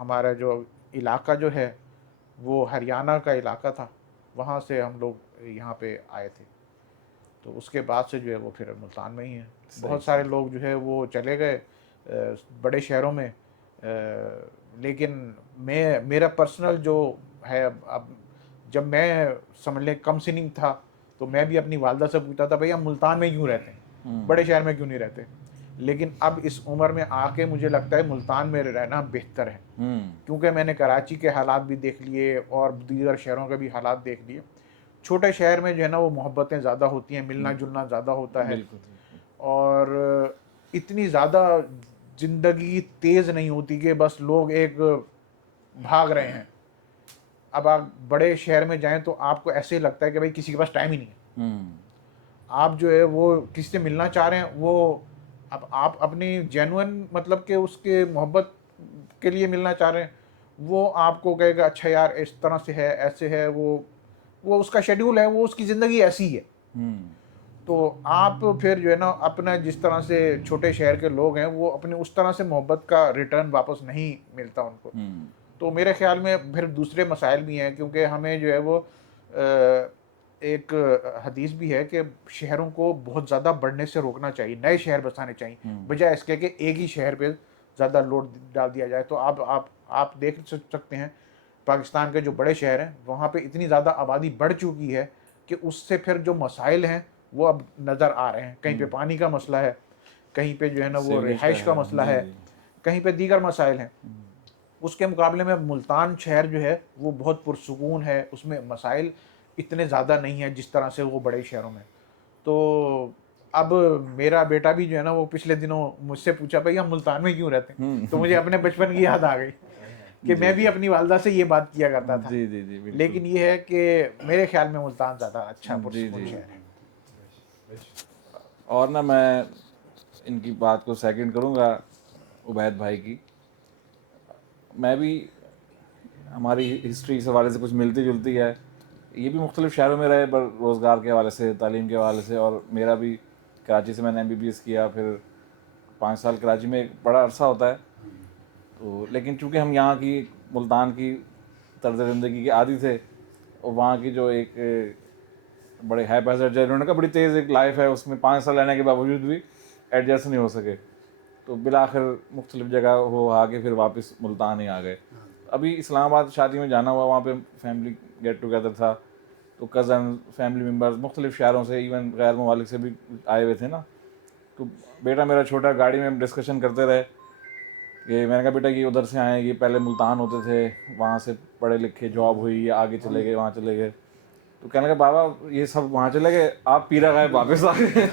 ہمارا جو علاقہ جو ہے وہ ہریانہ کا علاقہ تھا, وہاں سے ہم لوگ یہاں پہ آئے تھے. تو اس کے بعد سے جو ہے وہ پھر ملتان میں ہی ہیں. بہت سارے لوگ جو ہے وہ چلے گئے بڑے شہروں میں, لیکن میرا پرسنل جو ہے, اب جب میں سمجھ لیں کم سنی تھا تو میں بھی اپنی والدہ سے پوچھتا تھا بھئی ہم ملتان میں کیوں رہتے ہیں, بڑے شہر میں کیوں نہیں رہتے. لیکن اب اس عمر میں آ کے مجھے لگتا ہے ملتان میں رہنا بہتر ہے, کیونکہ میں نے کراچی کے حالات بھی دیکھ لیے اور دیگر شہروں کے بھی حالات دیکھ لیے. چھوٹے شہر میں جو ہے نا وہ محبتیں زیادہ ہوتی ہیں, ملنا جلنا زیادہ ہوتا ہے, اور اتنی زیادہ زندگی تیز نہیں ہوتی کہ بس لوگ ایک بھاگ رہے ہیں. اب آپ بڑے شہر میں جائیں تو آپ کو ایسے لگتا ہے کہ بھائی کسی کے پاس ٹائم ہی نہیں ہے. آپ جو ہے وہ کسی سے ملنا چاہ رہے ہیں, وہ اب آپ اپنی جینوئن مطلب کہ اس کے محبت کے لیے ملنا چاہ رہے ہیں, وہ آپ کو کہے گا اچھا یار اس طرح سے ہے, ایسے ہے, وہ اس کا شیڈیول ہے, وہ اس کی زندگی ایسی ہے. تو آپ پھر جو ہے نا اپنا جس طرح سے چھوٹے شہر کے لوگ ہیں وہ اپنے اس طرح سے محبت کا ریٹرن واپس نہیں ملتا ان کو. تو میرے خیال میں پھر دوسرے مسائل بھی ہیں, کیونکہ ہمیں جو ہے وہ ایک حدیث بھی ہے کہ شہروں کو بہت زیادہ بڑھنے سے روکنا چاہیے, نئے شہر بسانے چاہیے بجائے اس کے کہ ایک ہی شہر پہ زیادہ لوڈ ڈال دیا جائے. تو آپ دیکھ سکتے ہیں پاکستان کے جو بڑے شہر ہیں وہاں پہ اتنی زیادہ آبادی بڑھ چکی ہے کہ اس سے پھر جو مسائل ہیں وہ اب نظر آ رہے ہیں. کہیں پہ پانی کا مسئلہ ہے, کہیں پہ جو ہے نا وہ رہائش کا مسئلہ ہے, کہیں پہ دیگر مسائل ہیں. اس کے مقابلے میں ملتان شہر جو ہے وہ بہت پرسکون ہے, اس میں مسائل اتنے زیادہ نہیں ہیں جس طرح سے وہ بڑے شہروں میں. تو اب میرا بیٹا بھی جو ہے نا وہ پچھلے دنوں مجھ سے پوچھا بھائی ہم ملتان میں کیوں رہتے ہیں, تو مجھے اپنے بچپن کی یاد آ گئی کہ میں بھی اپنی والدہ سے یہ بات کیا کرتا تھا. لیکن یہ ہے کہ میرے خیال میں ملتان زیادہ اچھا پرسکون شہر ہے. اور نا میں ان کی بات کو سیکنڈ کروں گا عبید بھائی کی. میں بھی ہماری ہسٹری اس حوالے سے کچھ ملتی جلتی ہے. یہ بھی مختلف شہروں میں رہے پر روزگار کے حوالے سے, تعلیم کے حوالے سے, اور میرا بھی کراچی سے میں نے MBBS کیا, پھر 5 سال کراچی میں ایک بڑا عرصہ ہوتا ہے. تو لیکن چونکہ ہم یہاں کی ملتان کی طرز زندگی کے عادی تھے, اور وہاں کی جو ایک بڑے ہائی پیسر انہوں نے کہا بڑی تیز ایک لائف ہے, اس میں 5 سال رہنے کے باوجود بھی ایڈجسٹ نہیں ہو سکے. تو بالآخر مختلف جگہ وہ آ کے پھر واپس ملتان ہی آ گئے. ابھی اسلام آباد شادی میں جانا ہوا, وہاں پہ فیملی گیٹ ٹوگیدر تھا, تو کزن فیملی ممبرز مختلف شہروں سے, ایون غیر ممالک سے بھی آئے ہوئے تھے نا. تو بیٹا میرا چھوٹا گاڑی میں ڈسکشن کرتے رہے کہ میں نے کہا بیٹا یہ ادھر سے آئے, یہ پہلے ملتان ہوتے تھے, وہاں سے پڑھے لکھے جاب ہوئی, یا آگے چلے گئے, وہاں چلے گئے. تو کہنے لگا بابا یہ سب وہاں چلے گئے, آپ پیرا گئے واپس آ گئے.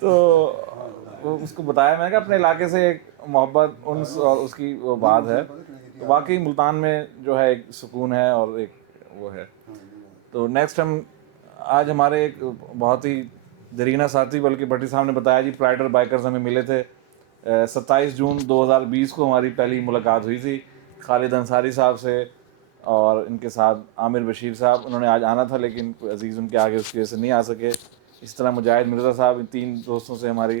تو اس کو بتایا, میں نے کہا اپنے علاقے سے ایک محبت انس اور اس کی وہ بات ہے. تو واقعی ملتان میں جو ہے ایک سکون ہے اور ایک وہ ہے. تو نیکسٹ ہم آج ہمارے ایک بہت ہی درینہ ساتھی, بلکہ بھٹی صاحب نے بتایا جی پرائڈر بائکرز ہمیں ملے تھے. 27 جون 2020 کو ہماری پہلی ملاقات ہوئی تھی خالد انصاری صاحب سے, اور ان کے ساتھ عامر بشیر صاحب. انہوں نے آج آنا تھا لیکن کوئی عزیز ان کے آگے اس کی وجہ سے نہیں آ سکے. اس طرح مجاہد مرزا صاحب, ان 3 دوستوں سے ہماری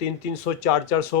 300, 400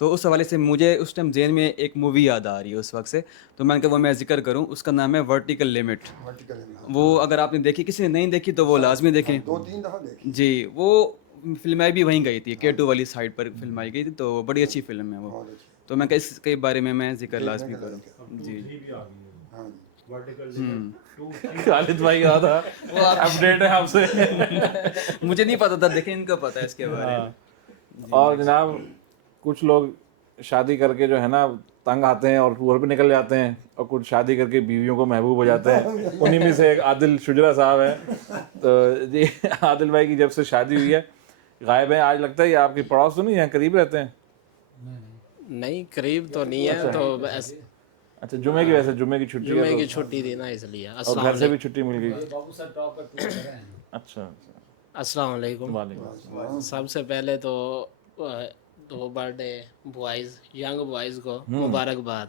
تو اس حوالے سے مجھے اس ٹائم ذہن میں ایک مووی یاد آ رہی ہے اس وقت سے, تو میں نے کہا وہ میں ذکر کروں. اس کا نام ہے ورٹیکل لمٹ. وہ اگر آپ نے دیکھی, کسی نے نہیں دیکھی تو وہ لازمی دیکھیں. 2-3 دفعہ دیکھی. جی, وہ فلمائی بھی وہیں گئی تھی, K2 والی سائڈ پر فلمائی گئی تھی, تو بڑی اچھی فلم ہے وہ. تو میں کہ اس کے بارے میں ذکر لازمی کروں. جی خالد بھائی آ تھا, وہ اپڈیٹ ہے آپ سے. مجھے نہیں پتا تھا, دیکھیں ان کو پتا ہے اس کے بارے میں. اور جناب کچھ لوگ شادی کر کے جو ہے نا تنگ آتے ہیں اور ٹور پہ نکل جاتے ہیں, اور کچھ شادی کر کے بیویوں کو محبوب ہو جاتے ہیں. انہیں میں سے ایک عادل شجرا صاحب ہیں. تو جی عادل بھائی کی جب سے شادی ہوئی ہے غائب ہیں. آج لگتا ہے یہ آپ کی پڑوس تو نہیں ہے, قریب رہتے ہیں؟ نہیں قریب تو نہیں ہے, تو اچھا جمعے کی, ویسے جمعے کی چھٹی ہے, جمعے کی چھٹی تھی نا اس لیے. اور گھر سے بھی چھٹی مل گئی. اچھا السلام علیکم. وعلیکم. سب سے پہلے تو birth day boys, young boys کو مبارکباد.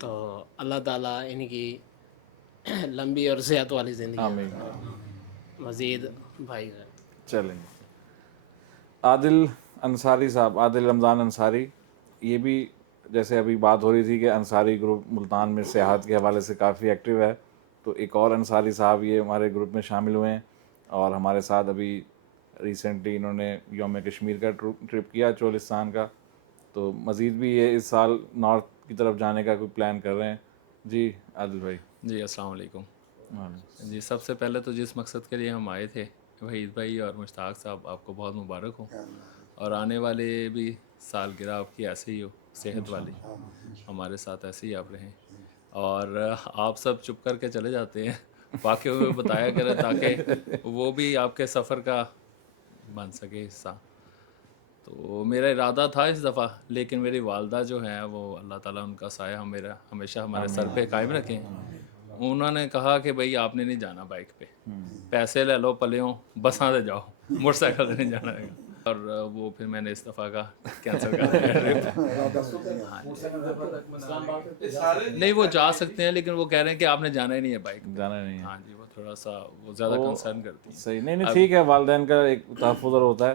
تو اللہ تعالیٰ ان کی لمبی اور صحت والی زندگی مزید بھائی. چلیں, عادل انصاری صاحب, عادل رمضان انصاری, یہ بھی جیسے ابھی بات ہو رہی تھی کہ انصاری گروپ ملتان میں سیاحت کے حوالے سے کافی ایکٹیو ہے, تو ایک اور انصاری صاحب یہ ہمارے گروپ میں شامل ہوئے ہیں, اور ہمارے ساتھ ابھی ریسنٹلی انہوں نے یوم کشمیر کا ٹرپ کیا چولستان کا. تو مزید بھی یہ اس سال نارتھ کی طرف جانے کا کوئی پلان کر رہے ہیں. جی عادل بھائی. جی السلام علیکم. جی سب سے پہلے تو جس مقصد کے لیے ہم آئے تھے, وحید بھائی اور مشتاق صاحب, آپ کو بہت مبارک ہو, اور آنے والے بھی سالگرہ آپ کی ایسے ہی ہو, صحت والی, ہمارے ساتھ ایسے ہی آپ رہیں. اور آپ سب چپ کر کے چلے جاتے ہیں, واقعے ہوئے بتایا کریں تاکہ وہ بھی آپ کے سفر کا بن سکے حصہ. تو میرا ارادہ تھا اس دفعہ, لیکن میری والدہ جو ہیں وہ اللہ تعالیٰ ان کا سایہ ہمیشہ ہمارے سر پہ قائم رکھیں. انہوں نے کہا کہ بھائی آپ نے نہیں جانا بائک پہ, پیسے لے لو پلیوں, بساں سے جاؤ, موٹر سائیکل سے نہیں جانا ہے. اور وہ پھر میں نے اس دفعہ کا کینسل کر دیا. نہیں وہ جا سکتے ہیں, لیکن وہ کہہ رہے ہیں کہ آپ نے جانا ہی نہیں ہے بائک, جانا نہیں ہے. ہاں جی, وہ تھوڑا سا وہ زیادہ کنسرن کرتی ہیں. صحیح, نہیں ٹھیک ہے, والدین کا ایک تحفظ ہوتا ہے.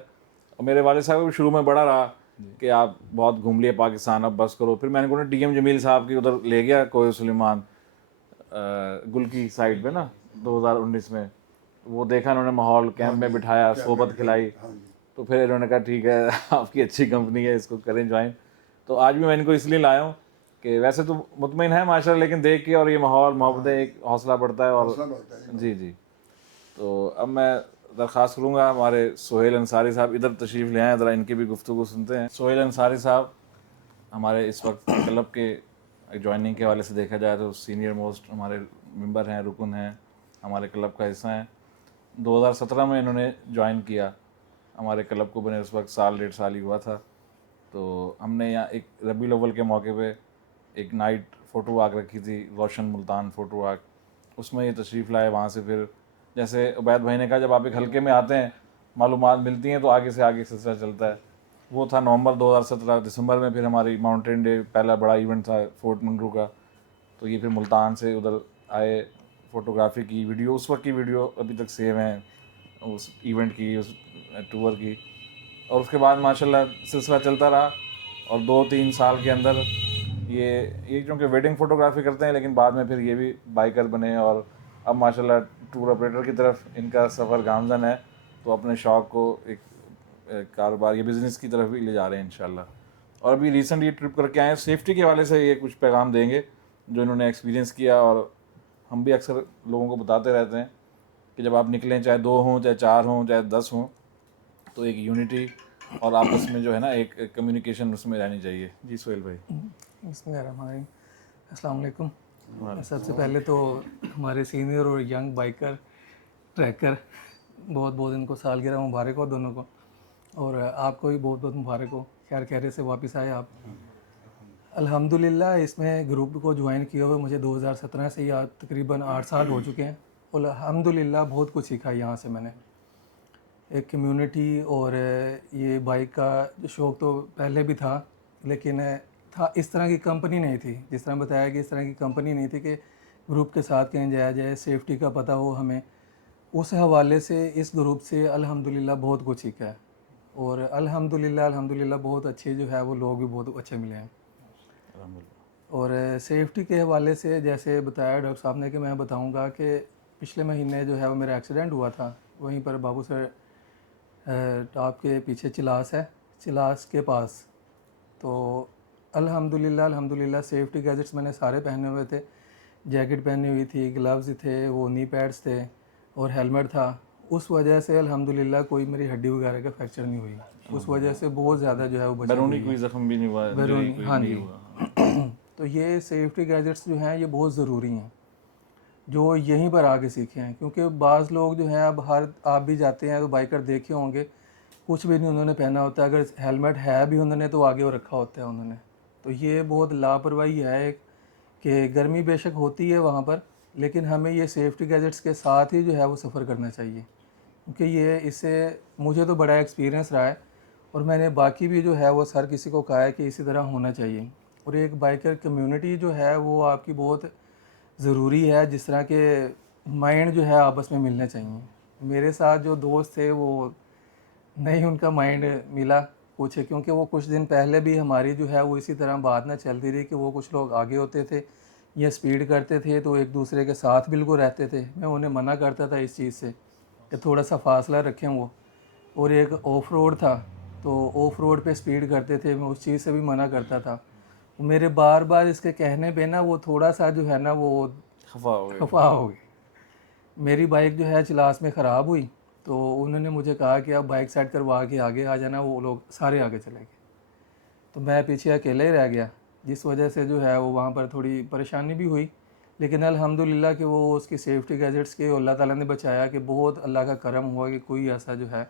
اور میرے والد صاحب بھی شروع میں بڑا رہا کہ آپ بہت گھوم لیے پاکستان, اب بس کرو. پھر میں نے کو ڈی ایم جمیل صاحب کی ادھر لے گیا, کوہ سلیمان گل کی سائڈ پہ نا 2019 میں. وہ دیکھا انہوں نے ماحول, کیمپ میں بٹھایا, صحبت کھلائی. تو پھر انہوں نے کہا ٹھیک ہے آپ کی اچھی کمپنی ہے, اس کو کریں جوائن. تو آج بھی میں ان کو اس لیے لایا ہوں کہ ویسے تو مطمئن ہے ماشاء اللہ, لیکن دیکھ کے اور یہ ماحول محبتیں ایک حوصلہ بڑھتا ہے. اور جی جی, تو اب میں درخواست کروں گا ہمارے سہیل انصاری صاحب ادھر تشریف لے آئیں, ذرا ان کی بھی گفتگو سنتے ہیں. سہیل انصاری صاحب ہمارے اس وقت کلب کے جوائننگ کے حوالے سے دیکھا جائے تو سینئر موسٹ ہمارے ممبر ہیں, رکن ہیں, ہمارے کلب کا حصہ ہیں. 2017 میں انہوں نے جوائن کیا ہمارے کلب کو, بنے اس وقت 1.5 سال ہی ہوا تھا. تو ہم نے یہاں ایک ربیع الاول کے موقع پہ ایک نائٹ فوٹو واک رکھی تھی, روشن ملتان فوٹو واک. اس میں یہ تشریف لائے. وہاں سے پھر جیسے عبید بھائی نے کہا, جب آپ ایک حلقے میں آتے ہیں معلومات ملتی ہیں تو آگے سے آگے سلسلہ چلتا ہے. وہ تھا نومبر 2017. دسمبر میں پھر ہماری ماؤنٹین ڈے, پہلا بڑا ایونٹ تھا فورٹ منرو کا. تو یہ پھر ملتان سے ادھر آئے, فوٹوگرافی کی, ویڈیو اس وقت کی ویڈیو ابھی تک سیو ہیں اس ایونٹ کی, اس ٹور کی. اور اس کے بعد ماشاءاللہ سلسلہ چلتا رہا, اور 2-3 سال کے اندر یہ چونکہ ویڈنگ فوٹوگرافی کرتے ہیں, لیکن بعد میں پھر یہ بھی بائکر بنے, اور اب ماشاءاللہ ٹور آپریٹر کی طرف ان کا سفر گامزن ہے. تو اپنے شوق کو ایک کاروبار یا بزنس کی طرف بھی لے جا رہے ہیں انشاءاللہ. اور ابھی ریسنٹ یہ ٹرپ کر کے آئے ہیں, سیفٹی کے حوالے سے یہ کچھ پیغام دیں گے جو انہوں نے ایکسپیرینس کیا. اور ہم بھی اکثر لوگوں کو بتاتے رہتے ہیں کہ جب آپ نکلیں, چاہے 2 ہوں, چاہے 4 ہوں, چاہے 10 ہوں, تو ایک یونٹی اور آپس میں جو ہے نا ایک کمیونیکیشن اس میں رہنی چاہیے. جی سہیل بھائی. بسم اللہ الرحمن الرحیم. السلام علیکم. سب سے پہلے تو ہمارے سینئر اور ینگ بائکر ٹریکر بہت بہت ان کو سالگرہ مبارک ہو دونوں کو, اور آپ کو بھی بہت بہت مبارک ہو, خیر خیریت سے واپس آئے آپ. الحمدللہ اس میں گروپ کو جوائن کیا ہوئے مجھے 2017 سے یا تقریباً 8 سال ہو چکے ہیں. اور الحمدللہ بہت کچھ سیکھا یہاں سے میں نے. ایک کمیونٹی اور یہ بائک کا شوق تو پہلے بھی تھا, لیکن تھا اس طرح کی کمپنی نہیں تھی, جس طرح بتایا کہ اس طرح کی کمپنی نہیں تھی کہ گروپ کے ساتھ کہیں جایا جائے, سیفٹی کا پتہ ہو ہمیں. اس حوالے سے اس گروپ سے الحمدللہ بہت کچھ سیکھا ہے. اور الحمدللہ بہت اچھے جو ہے وہ لوگ بھی بہت اچھے ملے ہیں. اور سیفٹی کے حوالے سے جیسے بتایا ڈاکٹر صاحب نے کہ میں بتاؤں گا کہ پچھلے مہینے جو ہے وہ میرا ایکسیڈنٹ ہوا تھا وہیں پر بابو سر ٹاپ کے پیچھے چلاس ہے, چلاس کے پاس. تو الحمدللہ سیفٹی گیجٹس میں نے سارے پہنے ہوئے تھے, جیکٹ پہنی ہوئی تھی, گلوز تھے, وہ نی پیڈس تھے اور ہیلمٹ تھا. اس وجہ سے الحمدللہ کوئی میری ہڈی وغیرہ کا فریکچر نہیں ہوئی. اس وجہ سے بہت زیادہ جو ہے وہ بچی بیرونی کوئی زخم بھی نہیں ہوا, بیرونی, ہاں جی. تو یہ سیفٹی گیجٹس جو ہیں یہ بہت ضروری ہیں جو یہیں پر آ کے سیکھے ہیں, کیونکہ بعض لوگ جو ہیں اب آپ بھی جاتے ہیں تو بائکر دیکھے ہوں گے کچھ بھی نہیں انہوں نے پہنا ہوتا ہے, اگر ہیلمٹ ہے بھی انہوں نے تو آگے وہ رکھا ہوتا ہے انہوں نے. تو یہ بہت لاپرواہی ہے کہ گرمی بے شک ہوتی ہے وہاں پر, لیکن ہمیں یہ سیفٹی گیجٹس کے ساتھ ہی جو ہے وہ سفر کرنا چاہیے, کیونکہ یہ اس سے مجھے تو بڑا ایکسپیرینس رہا ہے اور میں نے باقی بھی جو ہے وہ ہر کسی کو کہا ہے کہ اسی طرح ہونا چاہیے. اور ایک بائکر کمیونٹی جو ہے وہ آپ کی بہت ضروری ہے, جس طرح کہ مائنڈ جو ہے آپس میں ملنے چاہیے. میرے ساتھ جو دوست تھے وہ نہیں ان کا مائنڈ ملا کچھ, کیونکہ وہ کچھ دن پہلے بھی ہماری جو ہے وہ اسی طرح بات نہ چلتی رہی کہ وہ کچھ لوگ آگے ہوتے تھے یا سپیڈ کرتے تھے تو ایک دوسرے کے ساتھ بالکل رہتے تھے. میں انہیں منع کرتا تھا اس چیز سے کہ تھوڑا سا فاصلہ رکھیں وہ. اور ایک آف روڈ تھا تو آف روڈ پہ سپیڈ کرتے تھے, میں اس چیز سے بھی منع کرتا تھا. میرے بار بار اس کے کہنے پہ نا وہ تھوڑا سا جو ہے نا وہ خفا ہو گئی. میری بائک جو ہے چلاس میں خراب ہوئی تو انہوں نے مجھے کہا کہ آپ بائک سیٹ کروا کے آگے آ جانا, وہ لوگ سارے آگے چلے گئے تو میں پیچھے اکیلے ہی رہ گیا, جس وجہ سے جو ہے وہ وہاں پر تھوڑی پریشانی بھی ہوئی. لیکن الحمدللہ کہ وہ اس کی سیفٹی گیجٹس کے اللہ تعالیٰ نے بچایا کہ بہت اللہ کا کرم ہوا کہ کوئی ایسا جو ہے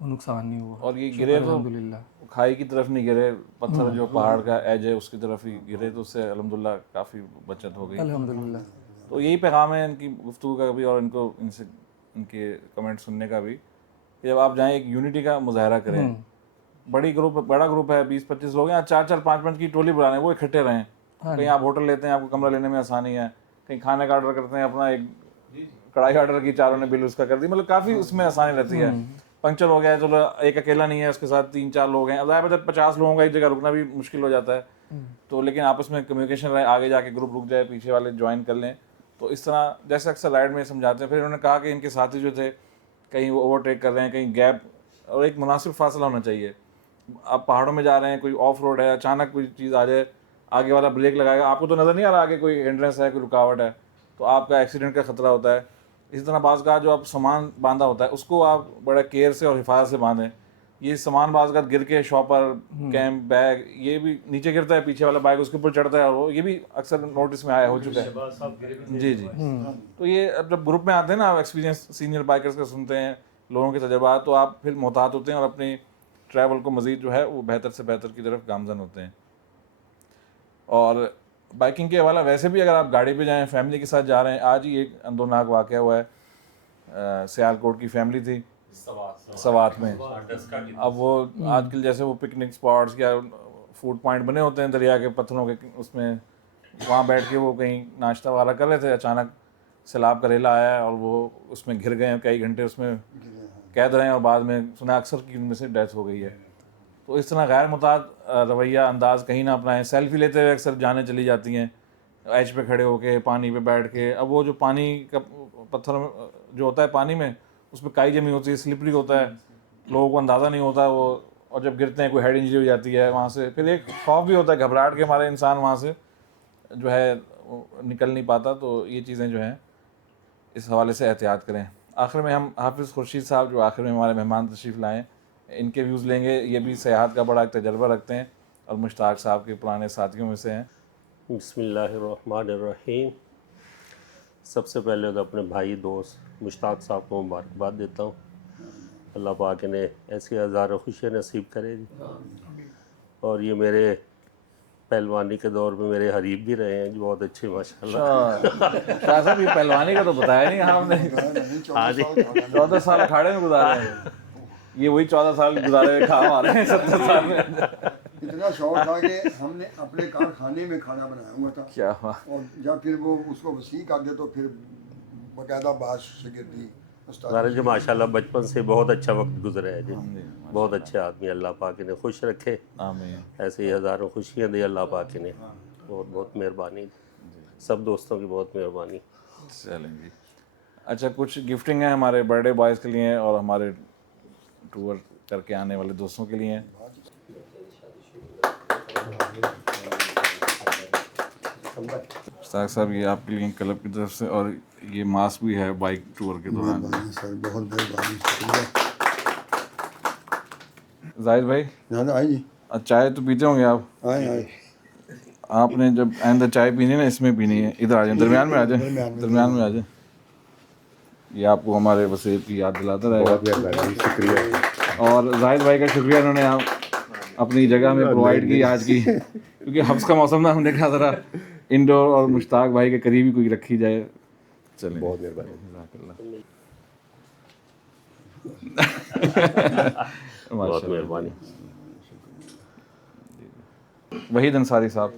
وہ نقصان نہیں ہوا. اور یہ گرے تو کھائی کی طرف نہیں گرے, پتھر جو پہاڑ کا ایج ہے اس کی طرف ہی گرے, تو اس سے الحمدللہ کافی بچت ہو گئی الحمدللہ. تو یہی پیغام ہے ان کی گفتگو کا بھی اور ان کے کمنٹ سننے کا بھی کہ جب آپ جائیں ایک یونٹی کا مظاہرہ کریں. بڑا گروپ ہے, 20-25 لوگ ہیں, 4-5 کی ٹولی بلا رہے ہیں, وہ اکٹھے رہیں. کہیں آپ ہوٹل لیتے ہیں آپ کو کمرہ لینے میں آسانی ہے, کہیں کھانے کا آرڈر کرتے ہیں اپنا ایک کڑھائی آرڈر کی, چاروں نے بل اس کا کر دی, مطلب کافی اس میں آسانی رہتی ہے. پنکچر ہو گیا ہے, چلو ایک اکیلا نہیں ہے, اس کے ساتھ 3-4 لوگ ہیں, اب ظاہر ہے 50 لوگوں کا ایک جگہ رکنا بھی مشکل ہو جاتا ہے. تو لیکن آپس میں کمیونیکیشن رہے, آگے جا کے گروپ رک جائے, پیچھے والے جوائن کر لیں. تو اس طرح جیسے اکثر رائڈ میں سمجھاتے ہیں. پھر انہوں نے کہا کہ ان کے ساتھی جو تھے کہیں وہ اوورٹیک کر رہے ہیں, کہیں گیپ, اور ایک مناسب فاصلہ ہونا چاہیے. آپ پہاڑوں میں جا رہے ہیں, کوئی آف روڈ ہے, اچانک کوئی چیز آ جائے, آگے والا بریک لگائے گا, آپ کو تو نظر نہیں آ رہا آگے کوئی ہنڈرنس ہے, کوئی رکاوٹ ہے, تو آپ کا ایکسیڈنٹ کا خطرہ ہوتا ہے. اسی طرح بعض کا جو آپ سامان باندھا ہوتا ہے اس کو آپ بڑے کیئر سے اور حفاظت سے باندھیں. یہ سامان بعض کا گر کے شاپر, کیمپ, بیگ, یہ بھی نیچے گرتا ہے, پیچھے والا بائک اس کے اوپر چڑھتا ہے, اور وہ یہ بھی اکثر نوٹس میں آیا ہو چکا ہے. جی. تو یہ اب جب گروپ میں آتے ہیں نا, آپ ایکسپیرینس سینئر بائکرز کا سنتے ہیں, لوگوں کے تجربات, تو آپ پھر محتاط ہوتے ہیں اور اپنی ٹریول کو مزید جو ہے وہ بہتر سے بہتر کی طرف گامزن ہوتے ہیں. اور بائکنگ کے حوالہ ویسے بھی اگر آپ گاڑی پہ جائیں, فیملی کے ساتھ جا رہے ہیں, آج ہی ایک اندوناک واقعہ ہوا ہے. سیالکوٹ کی فیملی تھی سوات میں. اب وہ آج کل جیسے وہ پکنک اسپاٹس یا فوڈ پوائنٹ بنے ہوتے ہیں دریا کے پتھروں کے, اس میں وہاں بیٹھ کے وہ کہیں ناشتہ وغیرہ کر رہے تھے, اچانک سیلاب کا ریلا آیا ہے اور وہ اس میں گر گئے, کئی گھنٹے اس میں قید رہے ہیں, اور بعد میں سنا اکثر کی ان میں سے ڈیتھ ہو گئی ہے. تو اس طرح غیر متعدد رویہ انداز کہیں نہ اپنائیں. سیلفی لیتے ہوئے اکثر جانیں چلی جاتی ہیں, ایج پہ کھڑے ہو کے, پانی پہ بیٹھ کے. اب وہ جو پانی کا پتھر جو ہوتا ہے پانی میں, اس میں کائی جمی ہوتی ہے, سلپری ہوتا ہے, لوگوں کو اندازہ نہیں ہوتا وہ, اور جب گرتے ہیں کوئی ہیڈ انجری ہو جاتی ہے وہاں سے. پھر ایک خوف بھی ہوتا ہے, گھبراہٹ کے ہمارے انسان وہاں سے جو ہے نکل نہیں پاتا. تو یہ چیزیں جو ہیں اس حوالے سے احتیاط کریں. آخر میں ہم حافظ خورشید صاحب جو آخر میں ہمارے مہمان تشریف لائیں, ان کے ویوز لیں گے. یہ بھی سیاحت کا بڑا ایک تجربہ رکھتے ہیں اور مشتاق صاحب کے پرانے ساتھیوں میں سے ہیں. بسم اللہ الرحمن الرحیم. سب سے پہلے تو اپنے بھائی دوست مشتاق صاحب کو مبارکباد دیتا ہوں. اللہ پاک نے ایسی ہزاروں خوشیاں نصیب کرے جی. اور یہ میرے پہلوانی کے دور میں میرے حریف بھی رہے ہیں جو بہت اچھے ماشاء اللہ. شاہ صاحب یہ پہلوانی کا تو بتایا نہیں ہم نے. ہاں جی 14 سال اکھاڑے میں گزارے ہیں, یہ وہی 14 سال گزارے ہوئے کام آ رہے ہیں 70 سال میں. اتنا شوق تھا کہ ہم نے اپنے کارخانے میں کھانا بنایا ہوا تھا. کیا اور جب پھر وہ اس کو وسیع کر دے تو پھر باقاعدہ باعث شاگردی ہمارا جو ماشاءاللہ بچپن سے بہت اچھا وقت گزرا ہے جی، بہت اچھے آدمی، اللہ پاک انہیں خوش رکھے، ایسے ہی ہزاروں خوشیاں دے اللہ پاک انہیں، بہت بہت مہربانی، سب دوستوں کی بہت مہربانی۔ چلیں جی، اچھا کچھ گفٹنگ ہے ہمارے برتھ ڈے بوائز کے لیے اور ہمارے ٹور کر کے آنے والے دوستوں کے لیے. مشتاق صاحب یہ آپ کے لیے کلب کی طرف سے، اور یہ ماسک بھی ہے بائک ٹور کے دوران. سر بہت مہربانی، شکریہ. زاہد بھائی آئے جی، چائے تو پیتے ہوں گے آپ؟ آئے. آپ نے جب آئندہ چائے پینی ہے نا اس میں پینی ہے. ادھر آ جائیں، درمیان میں آ جائیں، درمیان میں آ جائیں. یہ آپ کو ہمارے وسیع کی یاد دلاتا رہے گا. شکریہ. اور زاہد بھائی کا شکریہ، انہوں نے اپنی جگہ میں پرووائڈ کی آج کی، کیونکہ حبس کا موسم تھا، ہم نے کہا ذرا انڈور اور مشتاق بھائی کے قریب ہی کوئی رکھی جائے. چلیں بہت مہربانی. بہت مہربانی. وحید انصاری صاحب.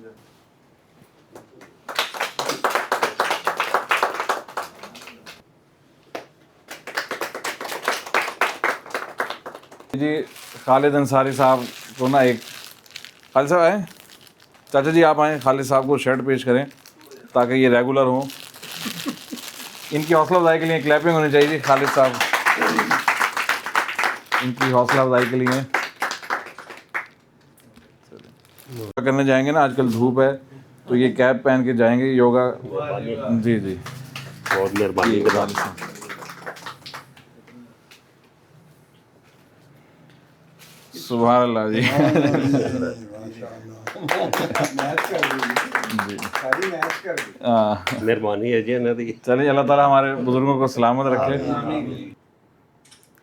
جی خالد انصاری صاحب کو نا ایک، خالد صاحب آئیں، چاچا جی آپ آئیں، خالد صاحب کو شرٹ پیش کریں تاکہ یہ ریگولر ہوں. ان کی حوصلہ افزائی کے لیے کلیپنگ ہونی چاہیے. جی خالد صاحب ان کی حوصلہ افزائی کے لیے. کرنے جائیں گے نا، آج کل دھوپ ہے تو یہ کیپ پہن کے جائیں گے یوگا. جی جی بہت مہربانی. سبحان اللہ جی. مہربانی ہے جی. چلیے اللہ تعالیٰ ہمارے بزرگوں کو سلامت رکھے.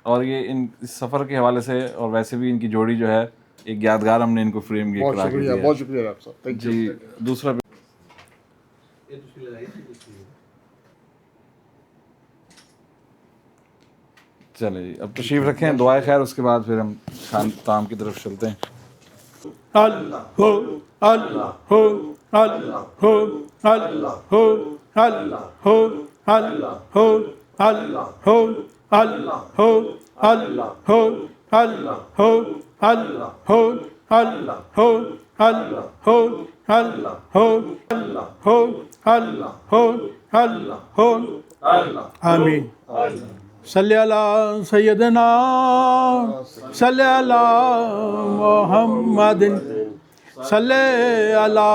اور یہ ان اس سفر کے حوالے سے اور ویسے بھی ان کی جوڑی جو ہے ایک یادگار ہم نے ان کو فریم کی کرا کے دیا. بہت شکریہ آپ صاحب. جی دوسرا چلے جی اب تشریف رکھیں، دعائے خیر، اس کے بعد پھر ہم کھان طعام کی طرف چلتے ہیں. اللہ ہو اللہ ہو اللہ ہو اللہ ہو اللہ ہو اللہ ہو اللہ ہو اللہ ہو اللہ ہو اللہ ہو اللہ ہو اللہ ہو اللہ ہو اللہ ہو اللہ ہو اللہ ہو اللہ ہو. آمین. صلی علی سیدنا صلی علی محمد صلی علی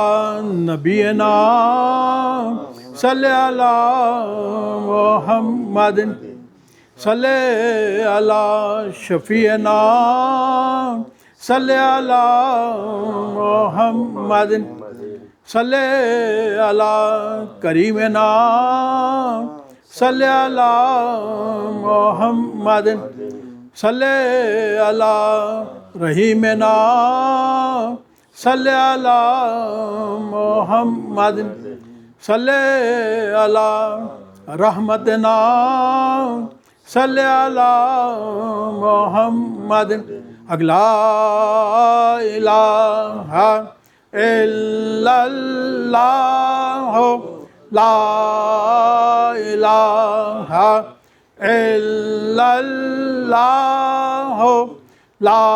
نبینا صلی علی محمد صلی علی شفیعنا صلی علی محمد صلی علی کریمنا صلی علی محمد صلی علی رحیمنا صلی علی محمد صلی علی رحمتنا صلی علی محمد. لا الہ الا اللہ لا الہ الا اللہ لا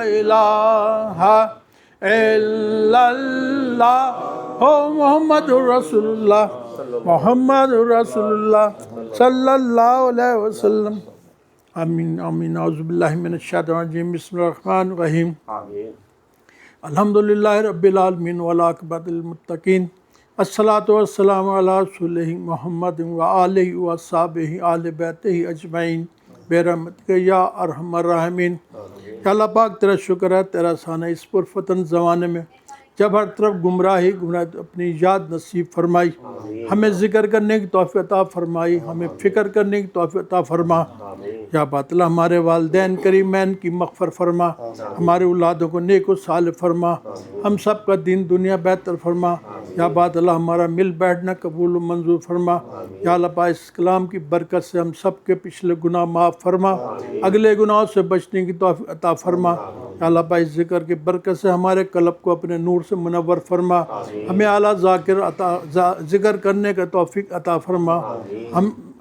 الہ الا اللہ محمد رسول اللہ محمد رسول اللہ صلی اللہ علیہ وسلم. آمین آمین. اعوذ باللہ من الشیطان الرجیم. بسم اللہ الرحمن الرحیم. الحمدللہ رب العالمین والعاقبۃ للمتقین. الصلاۃ والسلام علی رسولہ محمد وآلہ وصحبہ آل بیتہ اجمعین برحمتک یا ارحم الراحمین. یا اللہ پاک تیرا شکر ہے، تیرا احسان ہے اس پرفتن زمانے میں جب ہر طرف گمراہی اپنی یاد نصیب فرمائی، ہمیں ذکر کرنے کی توفیق عطا فرمائی، ہمیں فکر کرنے کی توفیق عطا فرما. یا باطلہ ہمارے والدین کریمین کی مغفر فرما، ہمارے اولادوں کو نیک و صالح فرما، ہم سب کا دین دنیا بہتر فرما. یا باطلہ ہمارا مل بیٹھنا قبول و منظور فرما. یا اللہ پاک اس کلام کی برکت سے ہم سب کے پچھلے گناہ معاف فرما، اگلے گناہوں سے بچنے کی توفیق عطا فرما. یا اللہ پاک اس ذکر کی برکت سے ہمارے قلب کو اپنے نور سے منور فرما، ہمیں اعلیٰ ذکر کرنے کا توفیق عطا فرما.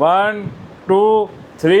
1 2 3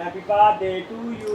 Happy birthday to you.